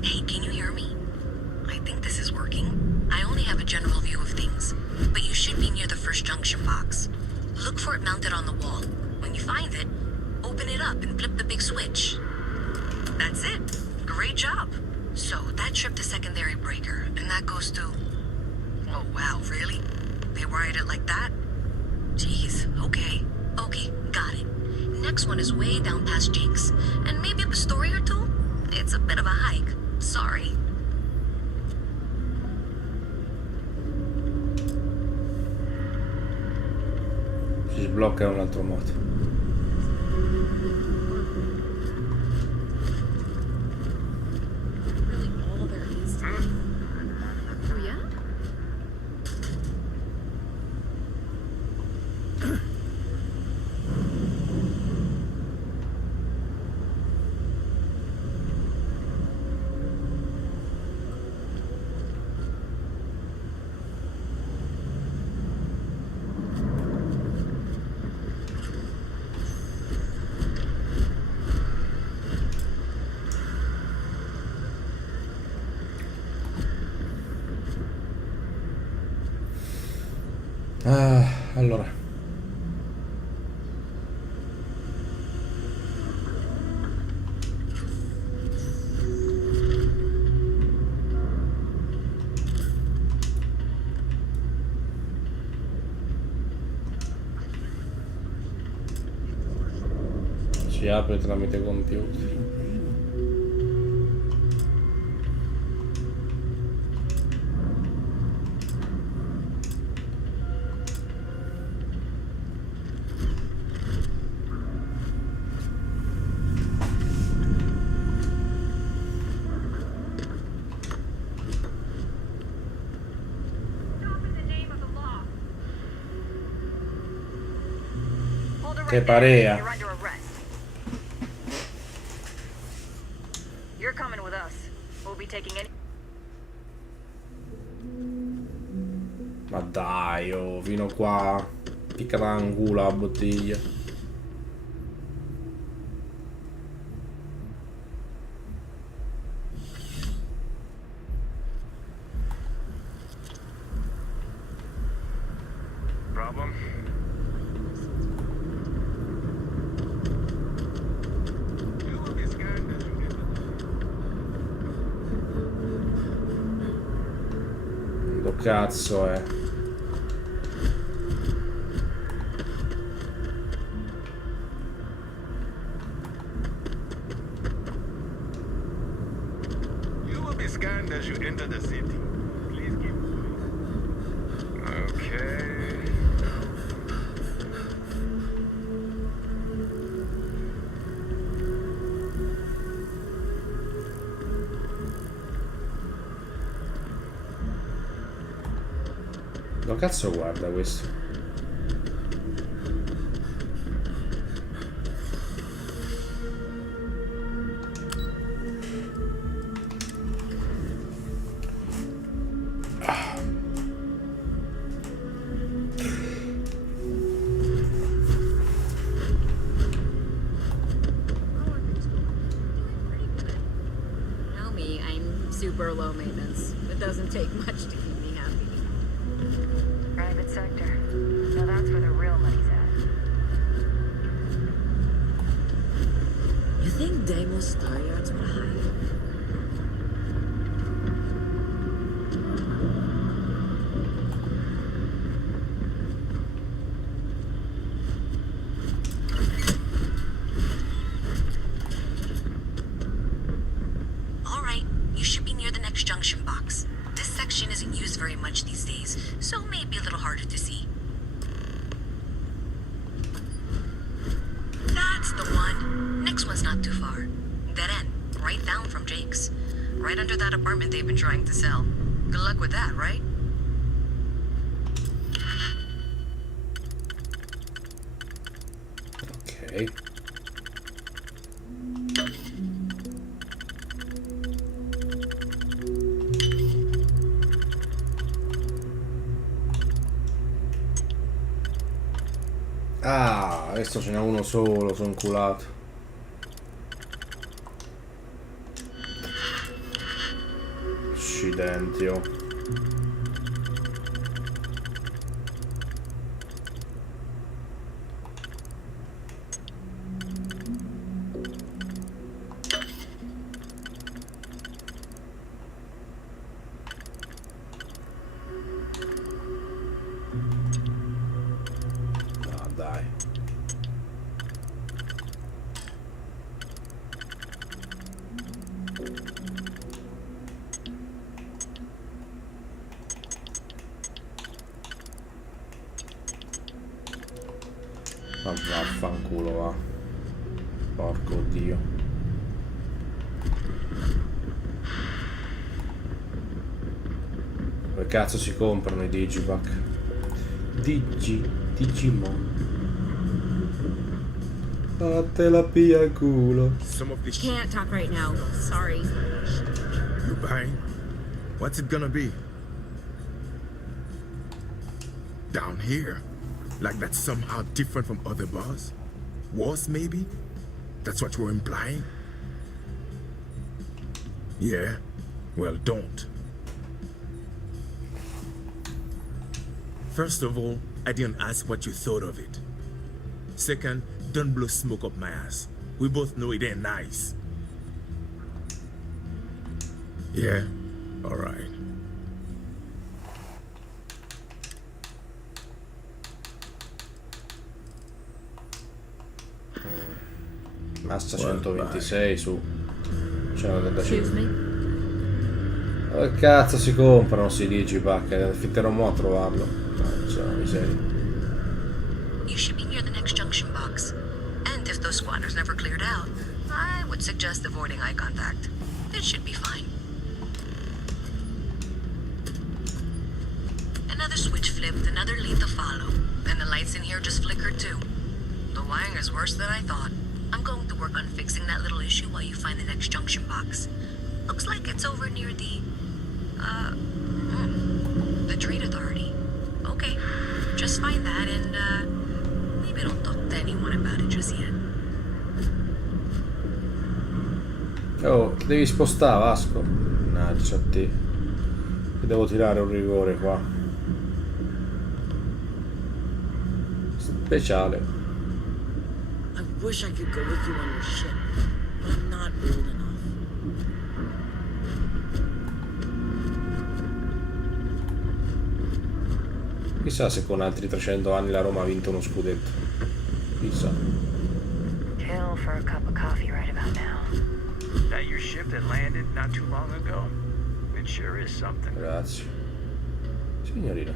Hey, can you hear me? I think this is working. I only have a general view of things, but you should be near the first junction box. Look for it mounted on the wall. When you find it, open it up and flip the big switch. That's it. Great job. So that tripped the secondary breaker, and that goes to... Oh, wow, really? They wired it like that? Jeez, okay. Okay, got it. Next one is way down past Jinx, and maybe up a story or two? It's a bit of a hike. Sorry. Si sblocca in un altro modo. Really all there is to it. Oh, yeah? Allora. Si apre tramite computer. Che parea. You're under arrest. You're coming with us. We'll be taking any... Ma dai, oh, fino qua. Piccata in culo la bottiglia. sto cazzo, You will be scanned as you enter the city. Please keep moving. Okay. Lo cazzo guarda questo? Know me, I'm super low maintenance. It doesn't take much to keep me happy. Private sector. Now that's where the real money's at. You think Deimos Star Yards would hire? All right, you should be near the next junction box. This section isn't used very much these days, so it may be a little harder to see. That's the one. Next one's not too far. Dead end, right down from Jake's. Right under that apartment they've been trying to sell. Good luck with that, right? Ok. Ah, adesso ce n'è uno solo, sono culato. Accidenti, oh. Ah, dai. Ma vaffanculo, va. Porco dio. Dove cazzo si comprano i digipack? Digimon. Fate la pia al culo. Some of this Can't talk right now. Sorry. you buying? What's it gonna be? Down here? Like that's somehow different from other bars? Worse, maybe? That's what you're implying? Yeah? Well, don't. First of all, I didn't ask what you thought of it. Second, don't blow smoke up my ass. We both know it ain't nice. Yeah? Alright. Massa 126 su 135. Dove cazzo si comprano sti digipack? Affitterò mo' a trovarlo. No, c'è una miseria. You should be near the next junction box. And if those squatters never cleared out, I would suggest avoiding eye contact. It should be fine. Another switch flipped, another lead to follow. And the lights in here just flickered too. The wiring is worse than I thought. I'm going to work on fixing that little issue while you find the next junction box. Looks like it's over near the Trade Authority. Okay, just find that and, maybe don't talk to anyone about it just yet. Oh, ti devi spostare, Vasco. Mannaggia te. Ti devo tirare un rigore qua. Speciale. I wish I could go with you on your ship, but I'm not old enough. Chissà se con altri 300 anni la Roma ha vinto uno scudetto. Chissà. Chill for a cup of coffee right about now. That your ship that landed not too long ago? It sure is something. Grazie. Signorina.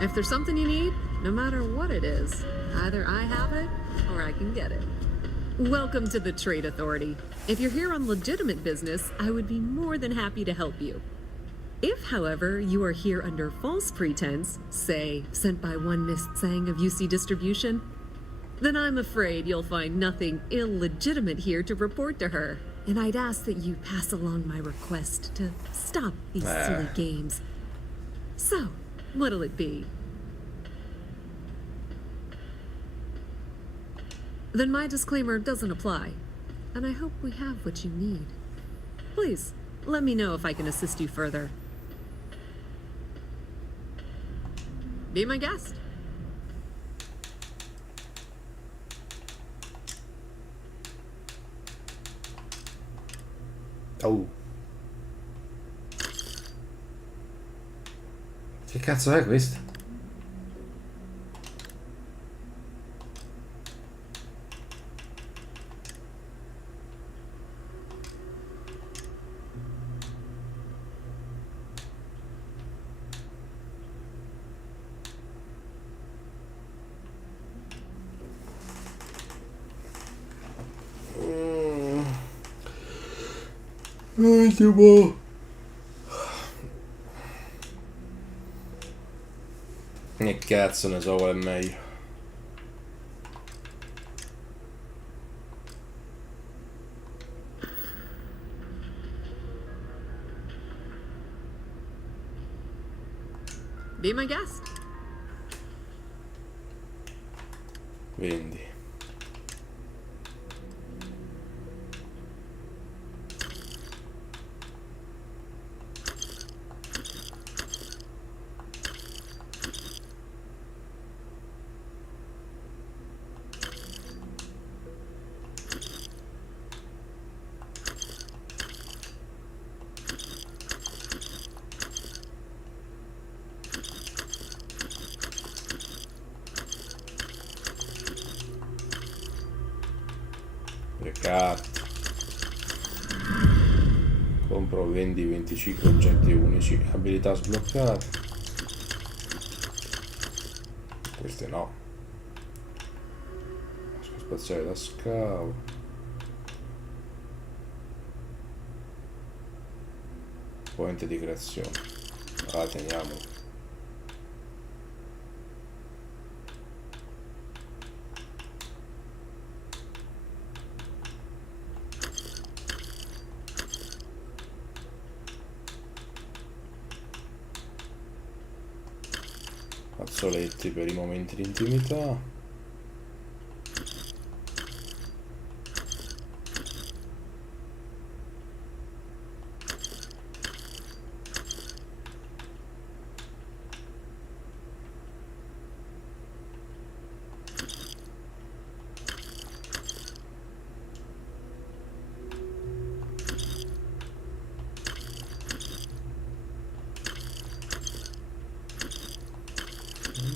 If there's something you need, no matter what it is, either I have it or I can get it. Welcome to the Trade Authority. If you're here on legitimate business, I would be more than happy to help you. If, however, you are here under false pretense, say, sent by one Miss Tsang of UC Distribution, then I'm afraid you'll find nothing illegitimate here to report to her. And I'd ask that you pass along my request to stop these silly games. So, what'll it be? Then my disclaimer doesn't apply, and I hope we have what you need. Please, let me know if I can assist you further. Be my guest. Oh. Che cazzo è questo? Tipo... Che cazzo ne so qual è meglio. Be my guest. Vendi. Carte. Compro, vendi 25 oggetti unici. Abilità sbloccate. Queste no. Spaziale da scavo. Point di creazione. Ah, teniamo. Fazzoletti per i momenti di intimità.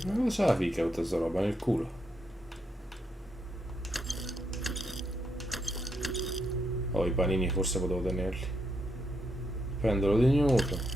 Non lo so la figa tutta sta roba nel culo. Oh, i panini forse potevo tenerli. Pendolo di Newton.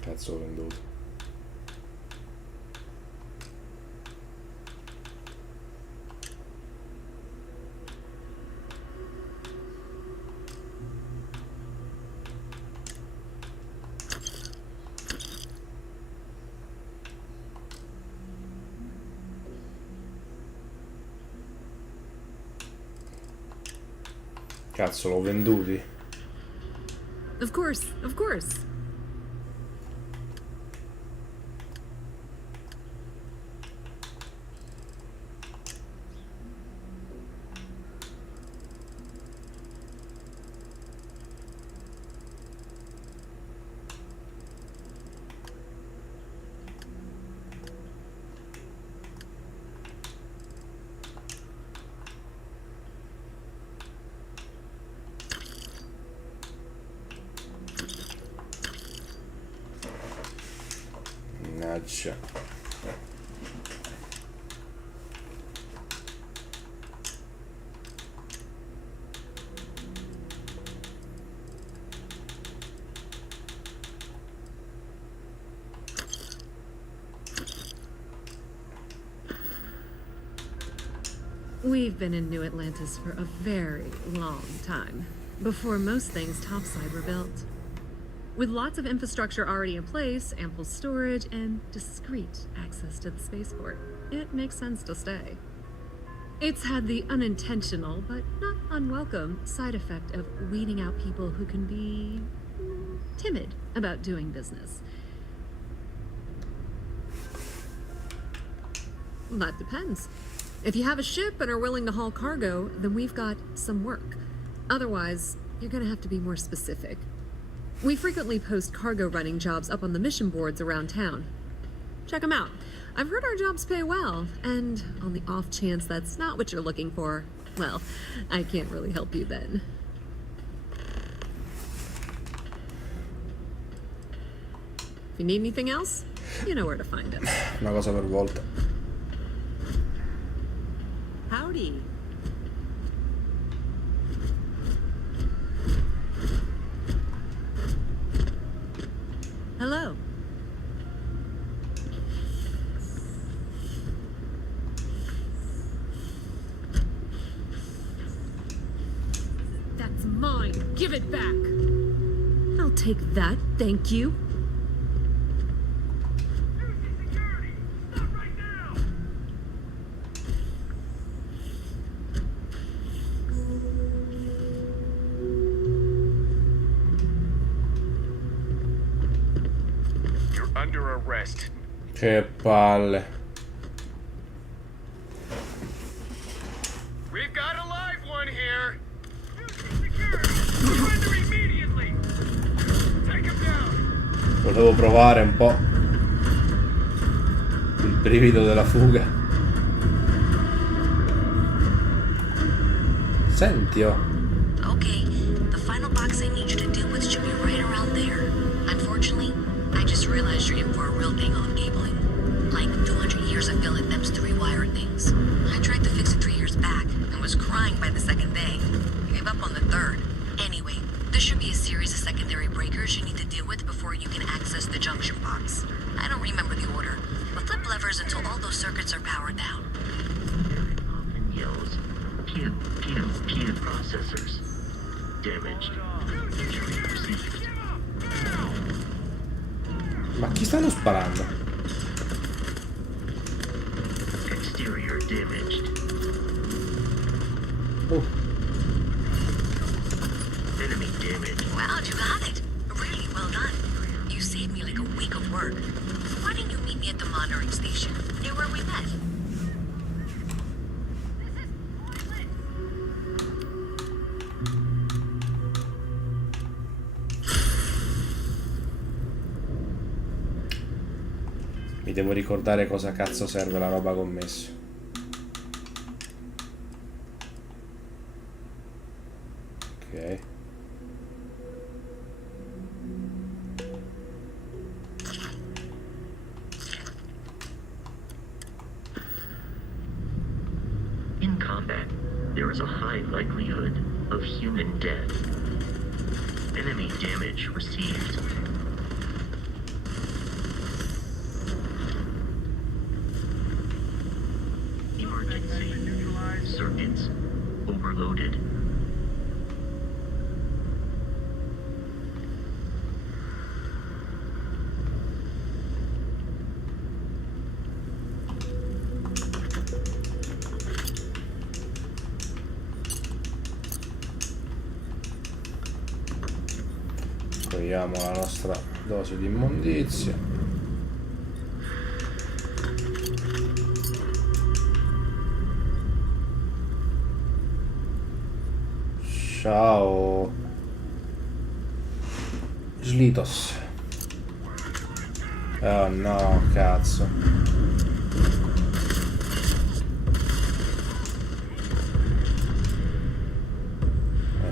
Cazzo ho venduto. Cazzo, l'ho venduti. Of course, of course. Mannaggia. We've been in New Atlantis for a very long time, before most things topside were built. With lots of infrastructure already in place, ample storage, and discreet access to the spaceport, it makes sense to stay. It's had the unintentional, but not unwelcome, side effect of weeding out people who can be timid about doing business. That depends. If you have a ship and are willing to haul cargo, then we've got some work. Otherwise, you're gonna have to be more specific. We frequently post cargo running jobs up on the mission boards around town. Check them out. I've heard our jobs pay well, and on the off chance that's not what you're looking for, well, I can't really help you then. If you need anything else, you know where to find us. Una cosa per volta. Howdy. Hello. That's mine. Give it back. I'll take that, thank you. Under arrest. Che palle. We've got a live one here. Surrender immediately. Take him down. Volevo provare un po' il brivido della fuga. Senti, oh. Okay, the final box I need you to deal with should be right around there. Unfortunately, I just realized you're in for a real tangle of cabling. Like 200 years of filling them's three-wire things. I tried to fix it 3 years back and was crying by the second day. Gave up on the third. Anyway, there should be a series of secondary breakers you need to deal with before you can access the junction box. I don't remember the order, but flip levers until all those circuits are powered down. Often yells, pew, pew, pew processors. Damaged. Injury received. Ma chi stanno sparando? Exterior damaged. Oh. Enemy damage. Wow, you got it. Really well done. You saved me like a week of work. Why didn't you meet me at the monitoring station, near where we met? Mi devo ricordare cosa cazzo serve la roba che ho messo. Ok. In combat, there is a high likelihood of human death. Enemy damage received. Emergency. Circuits overloaded. Togliamo la nostra dose di immondizia. Ciao Slitos. Oh no, cazzo.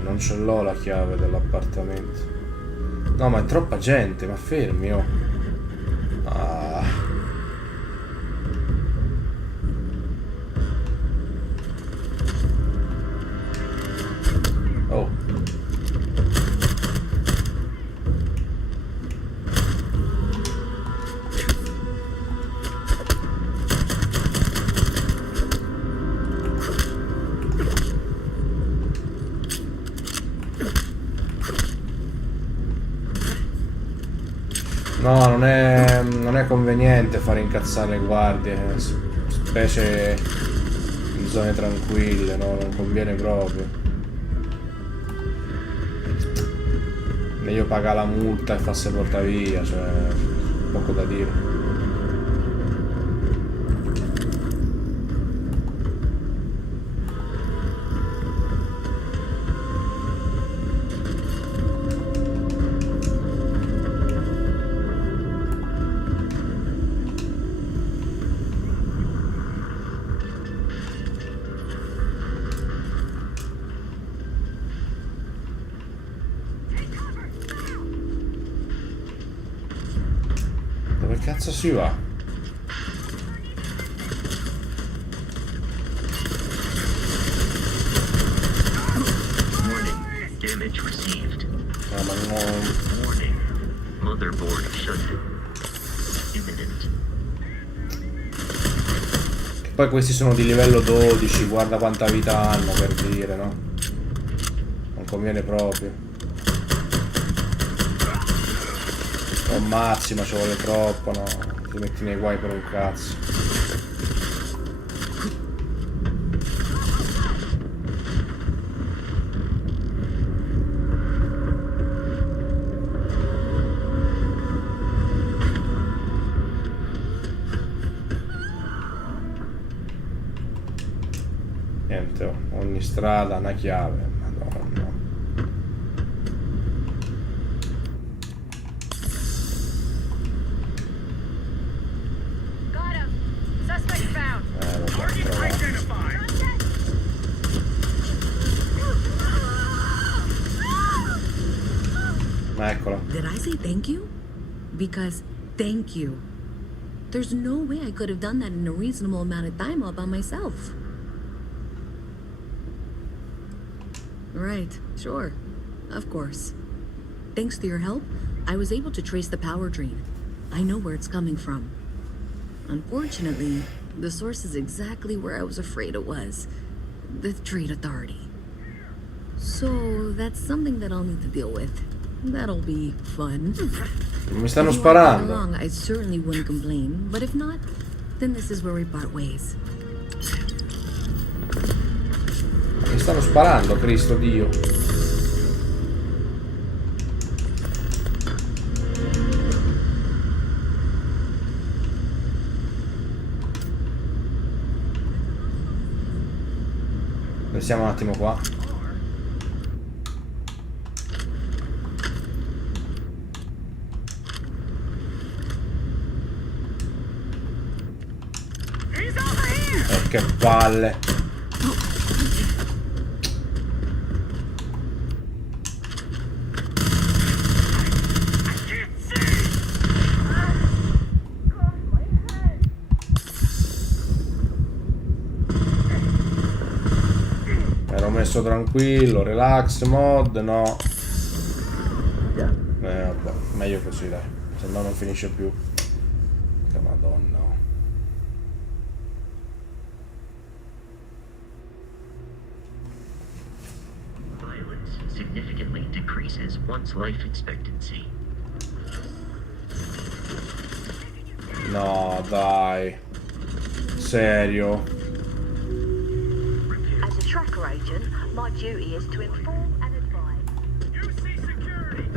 Non ce l'ho la chiave dell'appartamento. No, ma è troppa gente, ma fermi, oh. Ah. Oh. No, non è conveniente fare incazzare le guardie, specie in zone tranquille, no? Non conviene proprio. Meglio paga la multa e farsi portare via, cioè, poco da dire. Dove cazzo si va? Warning. Damage received. Ma no. Warning. Motherboard shut. Imminent. Che poi questi sono di livello 12, guarda quanta vita hanno, per dire, no? Non conviene proprio. Oh, ammazzi, ma ci vuole troppo, no? Ti metti nei guai per un cazzo. Niente, oh, ogni strada ha una chiave, madonna. Ma eccola. Did I say thank you? Because thank you. There's no way I could have done that in a reasonable amount of time all by myself. Right, sure. Of course. Thanks to your help, I was able to trace the power drain. I know where it's coming from. Unfortunately, the source is exactly where I was afraid it was. The Trade Authority. So, that's something that I'll need to deal with. That'll be fun. Mi stanno sparando. Along, I certainly wouldn't complain, but if not, then this is where we part ways. Mi stanno sparando, Cristo Dio. Restiamo un attimo qua. Che palle. Ero messo tranquillo, relax mod, no. Vabbè, meglio così dai, se no non finisce più. Che madonna. Significantly decreases one's life expectancy. No, dai. Serio? As a tracker agent, my duty is to inform and advise. UC security!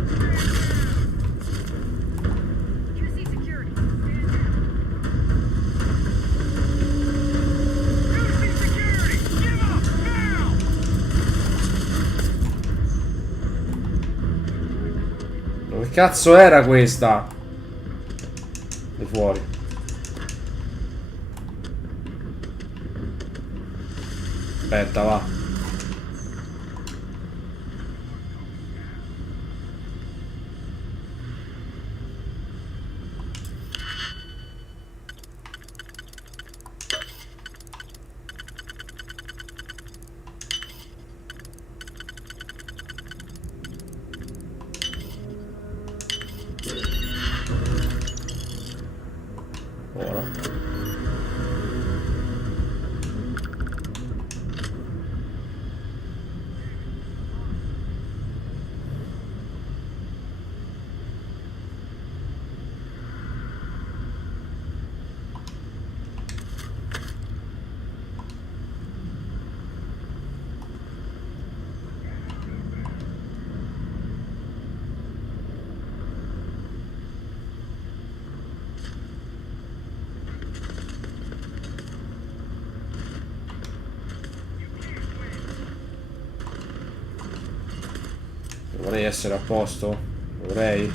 Cazzo era questa? Di fuori. Aspetta, va. Ora. Dovrei essere a posto? Dovrei?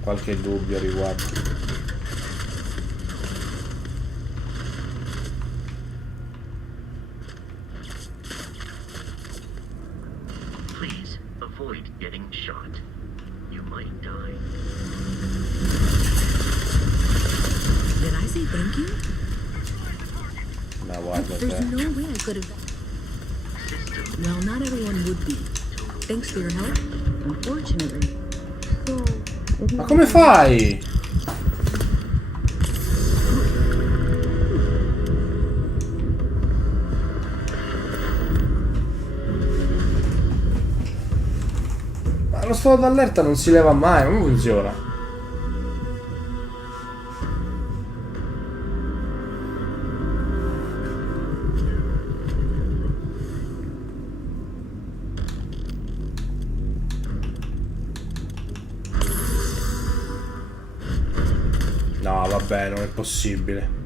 Qualche dubbio a riguardo. Please avoid getting shot. You might die. Did I say thank you? No, guarda There's te. no way I could have. Well, not everyone would be. Thanks for your help. Unfortunately. So. Ma come fai? Ma lo stato d'allerta non si leva mai, come funziona? No, vabbè, non è possibile.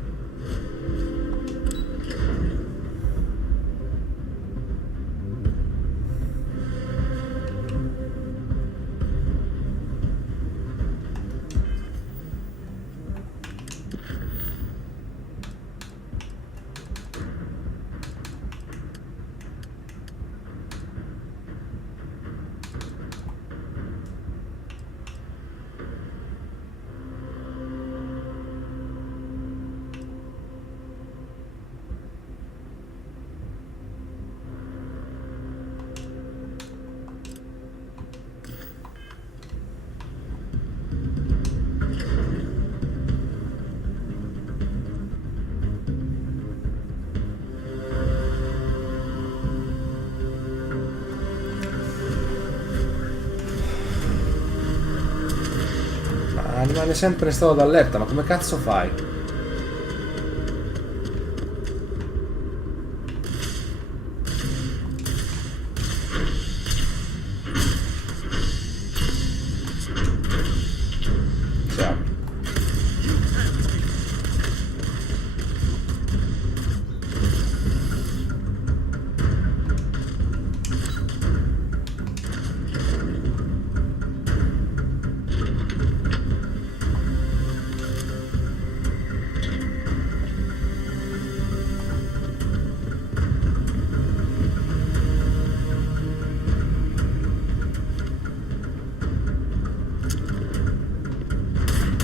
Ma rimane sempre in stato d'allerta, ma come cazzo fai? Siamo.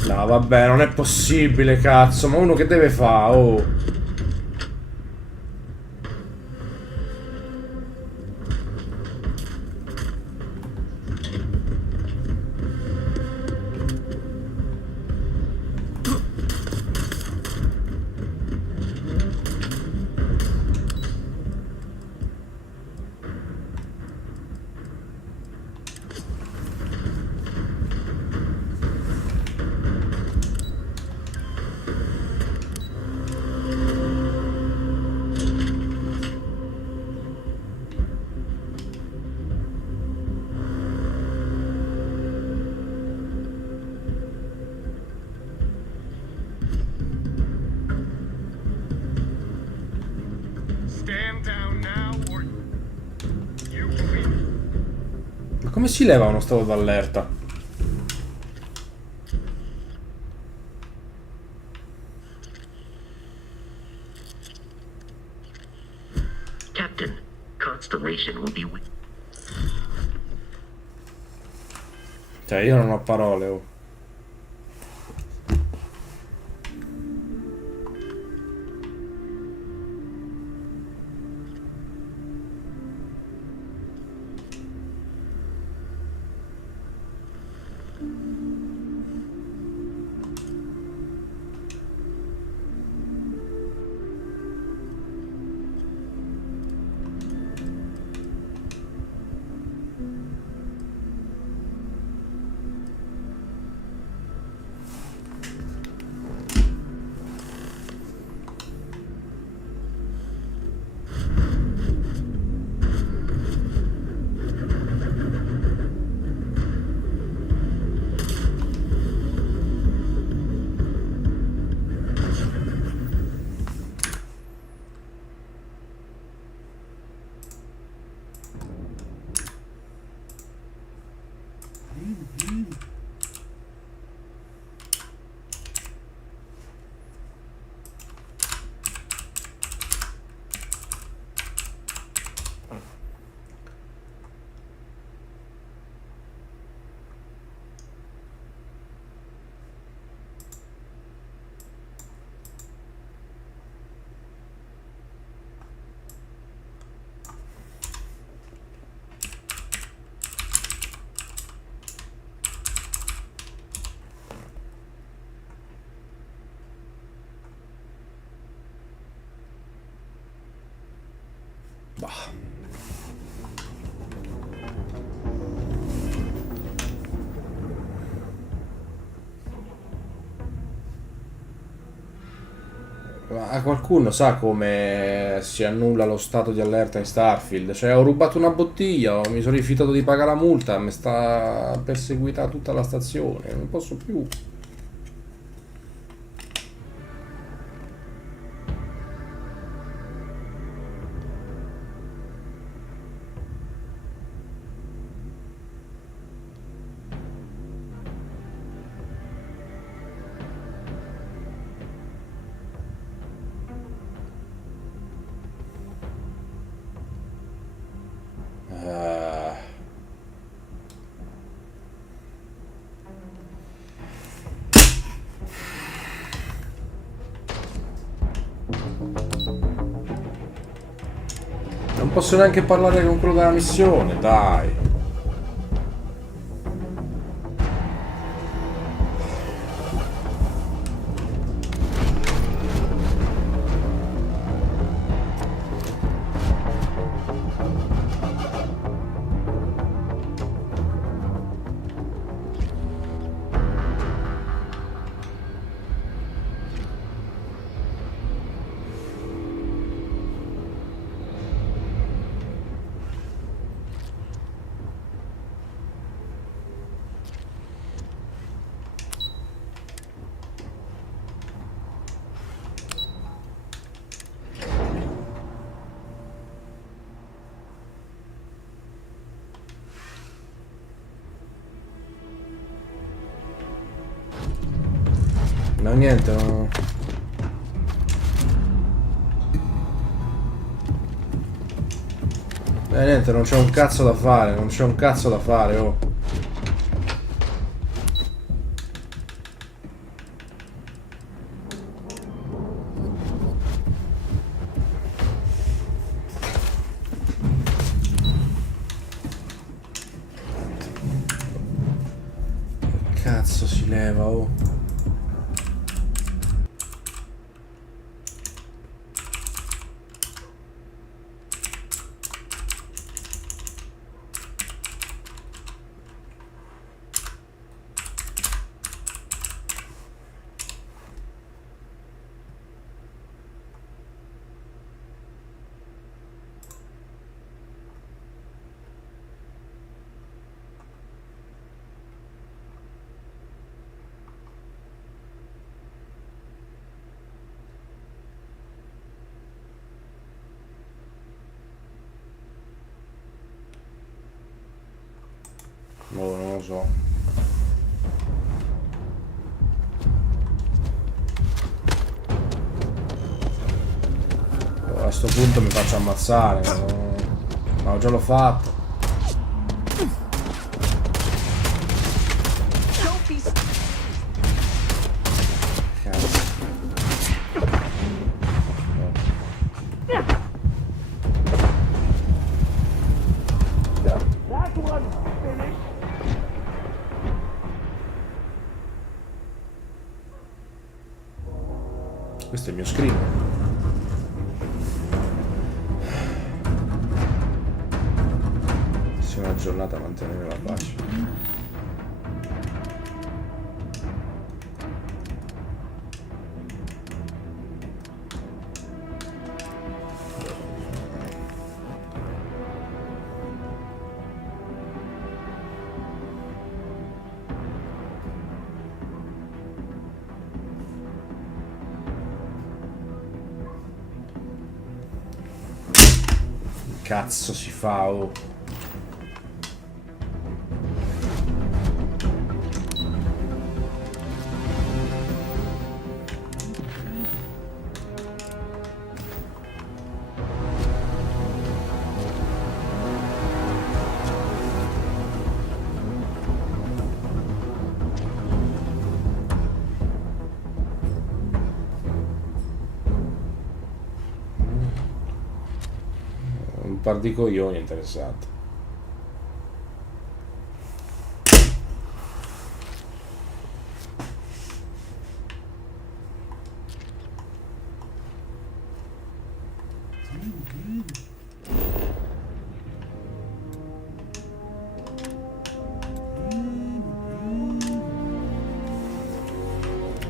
No, vabbè, non è possibile, cazzo. Ma uno che deve fare? Oh. Come si leva uno stato d'allerta? Captain, Constellation will be with... Cioè, io non ho parole, oh. Bah. Ma qualcuno sa come si annulla lo stato di allerta in Starfield? Cioè, ho rubato una bottiglia, mi sono rifiutato di pagare la multa, mi sta perseguita tutta la stazione, non posso più. Non posso neanche parlare con quello della missione, dai. No, niente, no. Niente, non c'è un cazzo da fare, non c'è un cazzo da fare, oh. Che cazzo si leva, oh. Boh, non lo so. A sto punto mi faccio ammazzare. Ma già l'ho fatto. Questo è il mio screen. Se una giornata a mantenere la pace. Cazzo si fa, oh. Un par di coglioni interessati.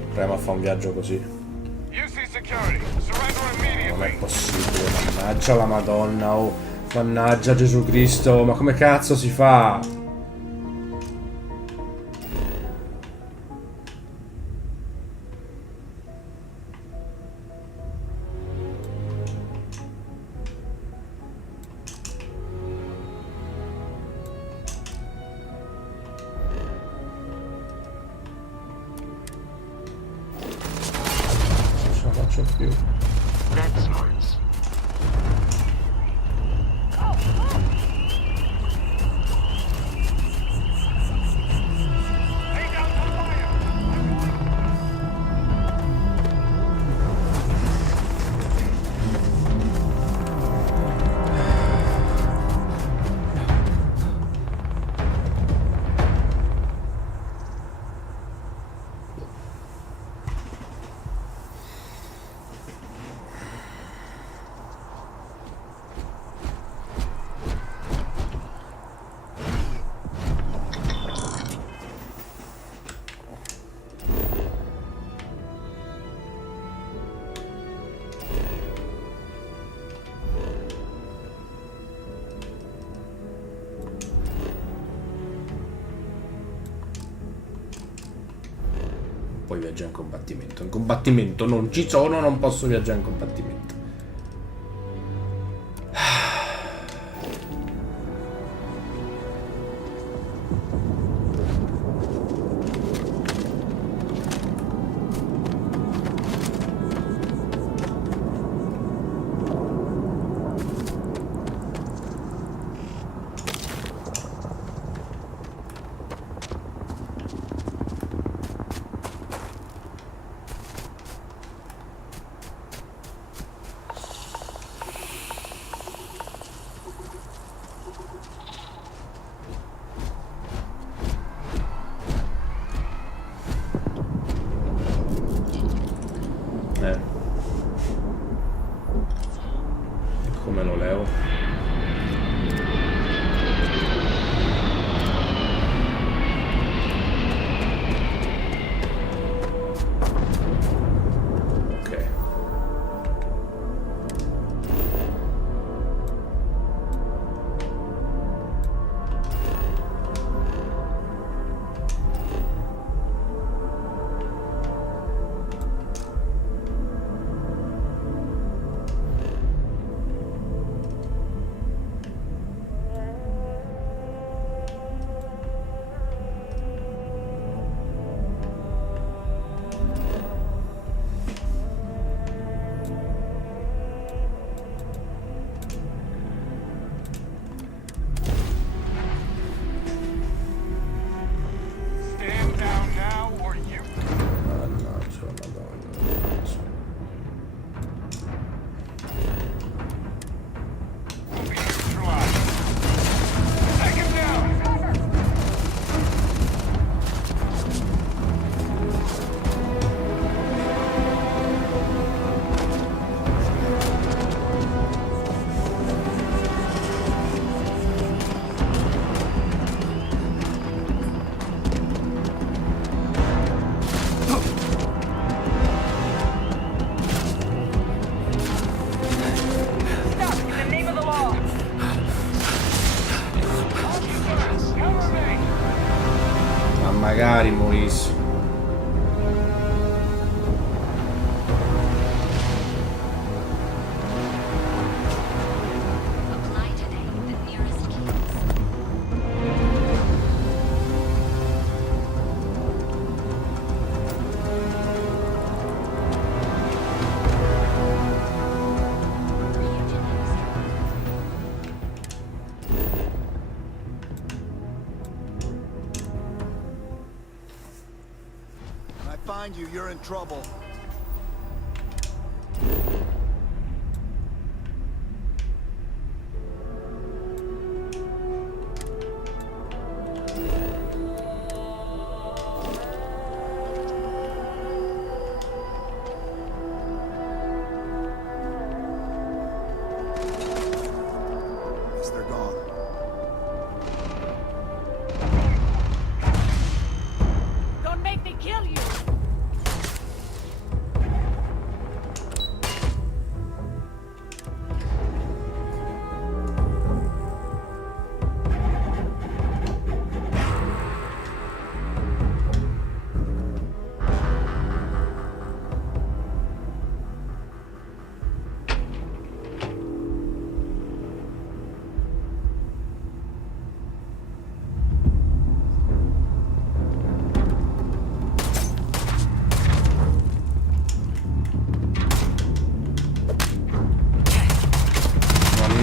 Proviamo a fare un viaggio così. Non è possibile, mannaggia la Madonna, oh. Mannaggia Gesù Cristo, ma come cazzo si fa? Non ce la faccio più. Poi viaggia in combattimento. In combattimento non ci sono, non posso viaggiare in combattimento. magari morissi. Find you, you're in trouble. Guess they're gone. Don't make me kill you!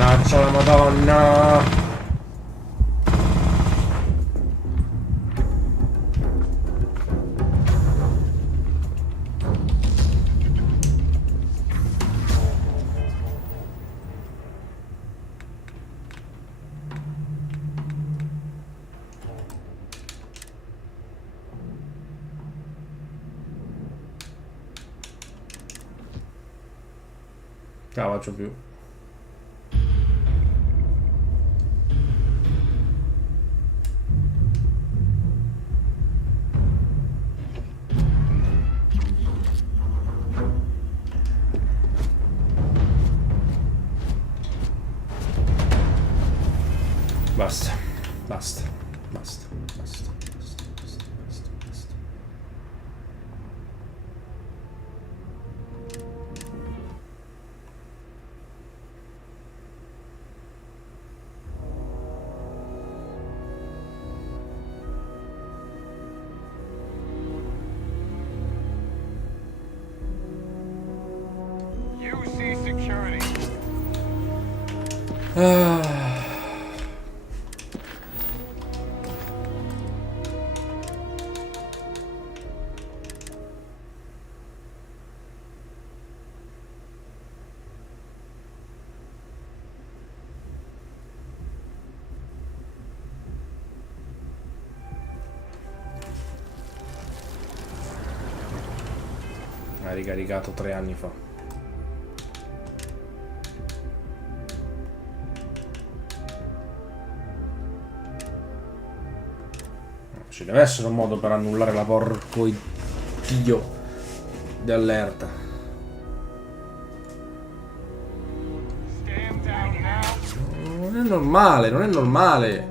Mannaggia la Madonna! Ce la faccio più. Basta, basta, basta, basta, basta, basta, basta, basta. UC security. Ha ricaricato 3 anni fa. Ci deve essere un modo per annullare la porco dio di allerta. Non è normale, non è normale.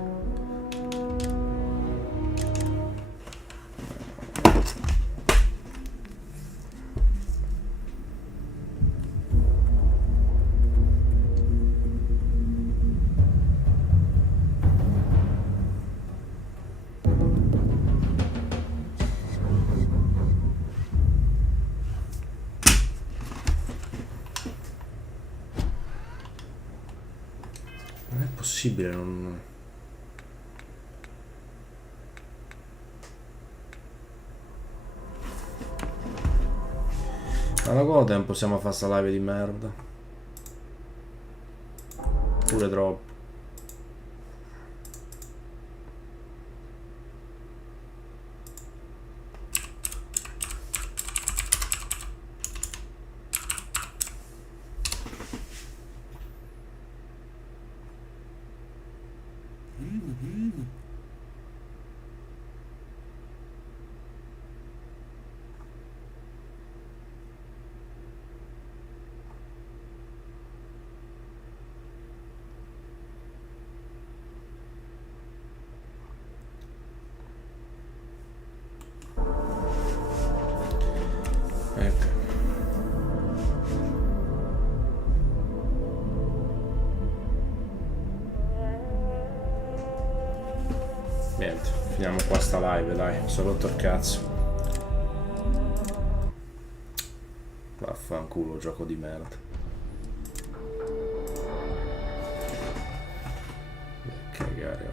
Non è possibile, non... Ma da quanto tempo siamo a fare sta live di merda? Pure troppo. Niente, finiamo qua sta live, dai, sono rotto il cazzo. Vaffanculo, gioco di merda. Cagare.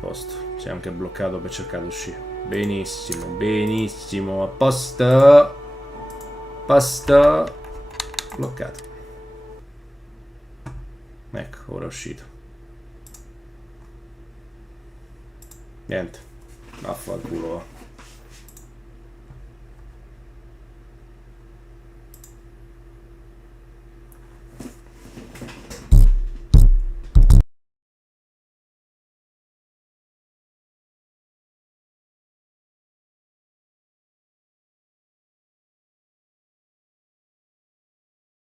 Posto, si è anche bloccato per cercare di uscire. Benissimo, benissimo, a posto. Posto. Bloccato. Ecco, ora è uscito. Niente, vaffanculo.